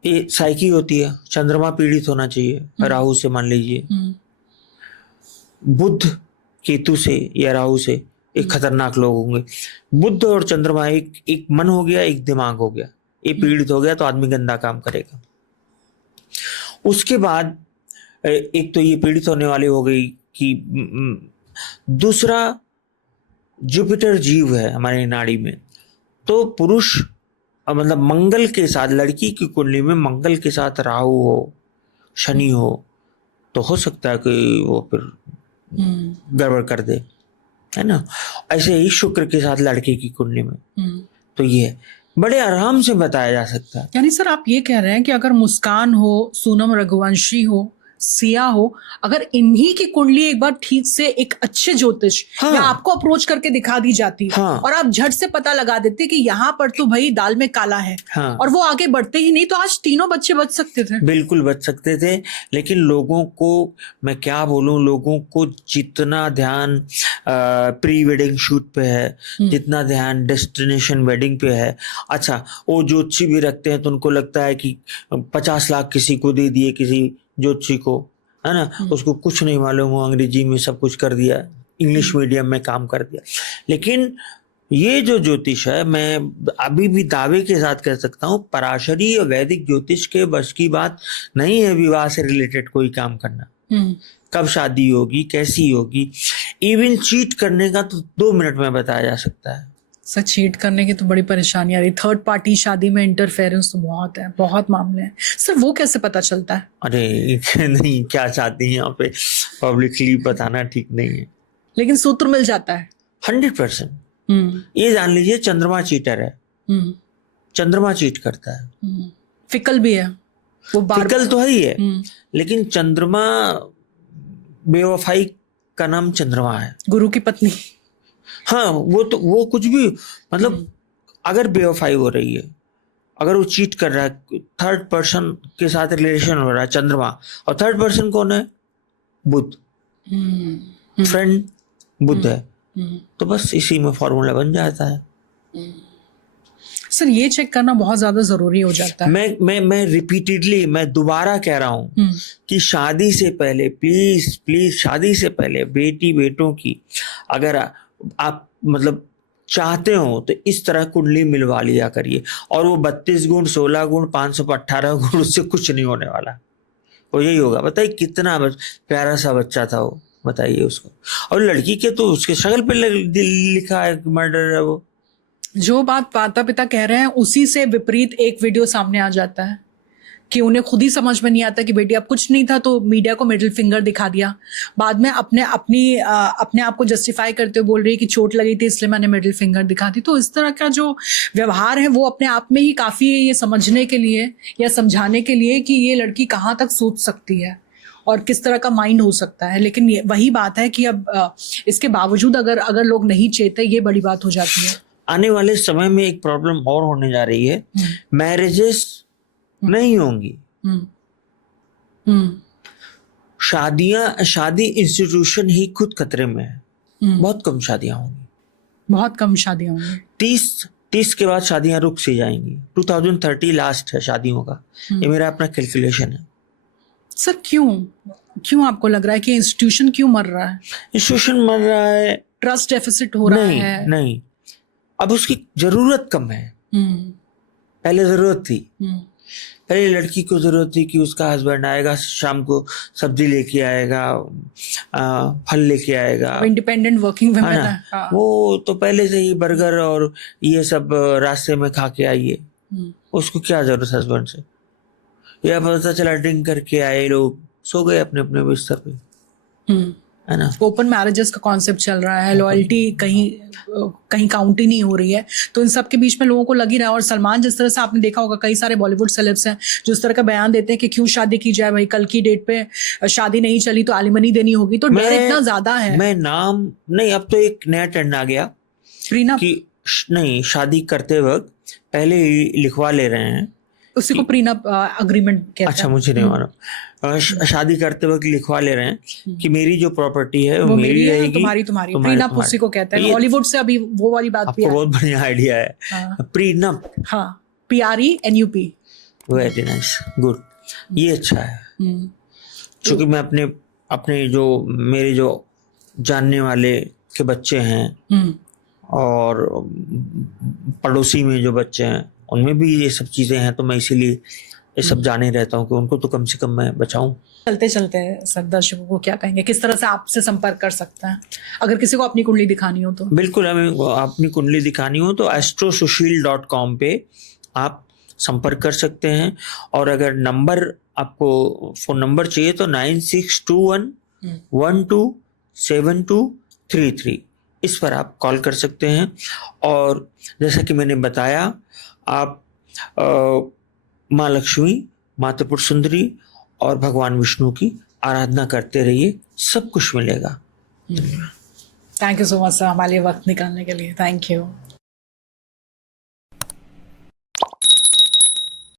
ये साइकी होती है, चंद्रमा पीड़ित होना चाहिए। राहु से मान लीजिए, बुध केतु से या राहु से एक खतरनाक लोग होंगे। बुध और चंद्रमा एक मन हो गया, एक दिमाग हो गया, ये पीड़ित हो गया तो आदमी गंदा काम करेगा। उसके बाद एक तो ये पीड़ित होने वाली हो गई कि दूसरा जुपिटर जीव है हमारी नाड़ी में, तो पुरुष मतलब मंगल के साथ, लड़की की कुंडली में मंगल के साथ राहु हो, शनि हो, तो हो सकता है कि वो फिर गड़बड़ कर दे, है ना। ऐसे ही शुक्र के साथ लड़के की कुंडली में, तो ये बड़े आराम से बताया जा सकता है। यानी सर आप ये कह रहे हैं कि अगर मुस्कान हो, सोनम रघुवंशी हो, सिया हो, अगर इन्हीं की कुंडली एक बार ठीक से एक अच्छे ज्योतिष या आपको अप्रोच करके दिखा दी जाती और आप झट से पता लगा देते कि यहाँ पर तो भाई दाल में काला है, और वो आगे बढ़ते ही नहीं, तो आज तीनों बच्चे बच सकते थे। बिल्कुल बच सकते थे। लेकिन लोगों को मैं क्या बोलूं, लोगों को जितना ध्यान प्री वेडिंग शूट पे है, जितना ध्यान डेस्टिनेशन वेडिंग पे है। अच्छा, वो ज्योतिषी भी रखते हैं तो उनको लगता है कि 50 लाख किसी को दे दिए, किसी ज्योतिषी को, है ना, उसको कुछ नहीं मालूम, वो अंग्रेजी में सब कुछ कर दिया, इंग्लिश मीडियम में काम कर दिया। लेकिन ये जो ज्योतिष है, मैं अभी भी दावे के साथ कह सकता हूँ, पराशरी और वैदिक ज्योतिष के बस की बात नहीं है विवाह से रिलेटेड कोई काम करना। कब शादी होगी, कैसी होगी, इवन चीट करने का तो 2 मिनट में बताया जा सकता है। सर चीट करने की तो बड़ी परेशानी आ रही, थर्ड पार्टी शादी में इंटरफेरेंस तो बहुत है, बहुत मामले हैं। सर वो कैसे पता चलता है? अरे नहीं, क्या चाहती हैं यहाँ पे पब्लिकली बताना ठीक नहीं है, लेकिन सूत्र मिल जाता है 100%। ये जान लीजिए चंद्रमा चीटर है, चंद्रमा चीट करता है। फिकल भी है वो, फिकल तो है ही है, लेकिन चंद्रमा, बेवफाई का नाम चंद्रमा है। गुरु की पत्नी, हाँ, वो कुछ भी, मतलब अगर बेवफाई हो रही है, अगर वो चीट कर रहा है, थर्ड पर्सन के साथ रिलेशन हो रहा है, चंद्रमा, और थर्ड पर्सन कौन है? बुध, फ्रेंड बुध है, तो बस इसी में फॉर्मूला बन जाता है। सर ये चेक करना बहुत ज्यादा जरूरी हो जाता है। मैं रिपीटेडली, मैं दोबारा कह रहा हूं कि शादी से पहले प्लीज शादी से पहले बेटी बेटों की अगर आप मतलब चाहते हो तो इस तरह कुंडली मिलवा लिया करिए। और वो 32 गुण, 16 गुण, 518 गुण, उससे कुछ नहीं होने वाला। वो यही होगा। बताइए कितना प्यारा सा बच्चा था वो, बताइए उसको। और लड़की के तो उसके शक्ल पे लिखा है मर्डर है। वो जो बात माता पिता कह रहे हैं उसी से विपरीत एक वीडियो सामने आ जाता है कि उन्हें खुद ही समझ में नहीं आता कि बेटी अब कुछ नहीं था, तो मीडिया को मिडिल फिंगर दिखा दिया। बाद में अपने आप को जस्टिफाई करते हुए बोल रही है कि चोट लगी थी इसलिए मैंने मिडिल फिंगर दिखा दी। तो इस तरह का जो व्यवहार है वो अपने आप में ही काफी है ये समझने के लिए या समझाने के लिए कि ये लड़की कहाँ तक सोच सकती है और किस तरह का माइंड हो सकता है। लेकिन वही बात है कि अब इसके बावजूद अगर लोग नहीं चेते, ये बड़ी बात हो जाती है। आने वाले समय में एक प्रॉब्लम और होने जा रही है, मैरिजेस नहीं होंगी। शादी इंस्टीट्यूशन ही खुद खतरे में है। बहुत कम शादियां होंगी, बहुत कम शादियां होंगी। 30 के बाद शादियां रुक सी जाएंगी। 2030 लास्ट है शादियों का, ये मेरा अपना कैलकुलेशन है। सर क्यों आपको लग रहा है कि इंस्टीट्यूशन क्यों मर रहा है? इंस्टीट्यूशन मर रहा है, ट्रस्ट डेफिसिट हो रहा है। नहीं, अब उसकी जरूरत कम है। पहले जरूरत थी, पहले लड़की को जरूरत थी कि उसका हस्बैंड आएगा शाम को, सब्जी लेके आएगा, फल लेके आएगा, इंडिपेंडेंट वर्किंग है वुमेन ना। है। हाँ। वो तो पहले से ही बर्गर और ये सब रास्ते में खा के आई है, उसको क्या जरूरत है हस्बैंड से। या पता चला ड्रिंक करके आए लोग, सो गए अपने अपने बिस्तर पे, है ना। ओपन मैरिजेस का कॉन्सेप्ट चल रहा है, लॉयल्टी कहीं कहीं काउंट ही नहीं हो रही है, तो इन सब के बीच में लोगों को लग ही रहा है। और सलमान, जिस तरह से आपने देखा होगा, कई सारे बॉलीवुड सेलेब्स हैं जो इस तरह का बयान देते हैं कि क्यों शादी की जाए भाई, कल की डेट पे शादी नहीं चली तो एलिमनी देनी होगी, तो डर इतना ज्यादा है। मैं नाम नहीं, अब तो एक नया ट्रेंड आ गया प्रीनप कि नहीं, शादी करते वक्त पहले ही लिखवा ले रहे हैं, उसी को प्रीनप अग्रीमेंट कहते हैं। अच्छा मुझे नहीं मालूम, शादी करते वक्त लिखवा ले रहे हैं कि मेरी जो प्रॉपर्टी है वो मेरी है, रहेगी, तुम्हारी प्रीनप उसी को कहते हैं। हॉलीवुड से अभी वो वाली बात भी आपको बहुत बढ़िया आइडिया है, प्रीनप। हाँ, PRENUP। वेरी नाइस, गुड, ये अच्छा है। क्योंकि मैं अपने जो मेरे जो जानने वाले के बच्चे हैं और पड़ोसी में जो बच्चे हैं उनमें भी ये सब चीजें हैं, तो मैं इसीलिए ये सब जाने रहता हूँ कि उनको तो कम से कम मैं बचाऊं। चलते चलते सर, दर्शकों को क्या कहेंगे, किस तरह से आपसे संपर्क कर सकते हैं अगर किसी को अपनी कुंडली दिखानी हो तो? बिल्कुल, हमें अपनी कुंडली दिखानी हो तो astrosushil.com पे आप संपर्क कर सकते हैं। और अगर नंबर आपको फोन नंबर चाहिए तो 9621127233 इस पर आप कॉल कर सकते हैं। और जैसा कि मैंने बताया, आप माँ लक्ष्मी, माँ त्रिपुर सुंदरी और भगवान विष्णु की आराधना करते रहिए, सब कुछ मिलेगा। Thank you so much sir, हमारे लिए वक्त निकालने के लिए। Thank you.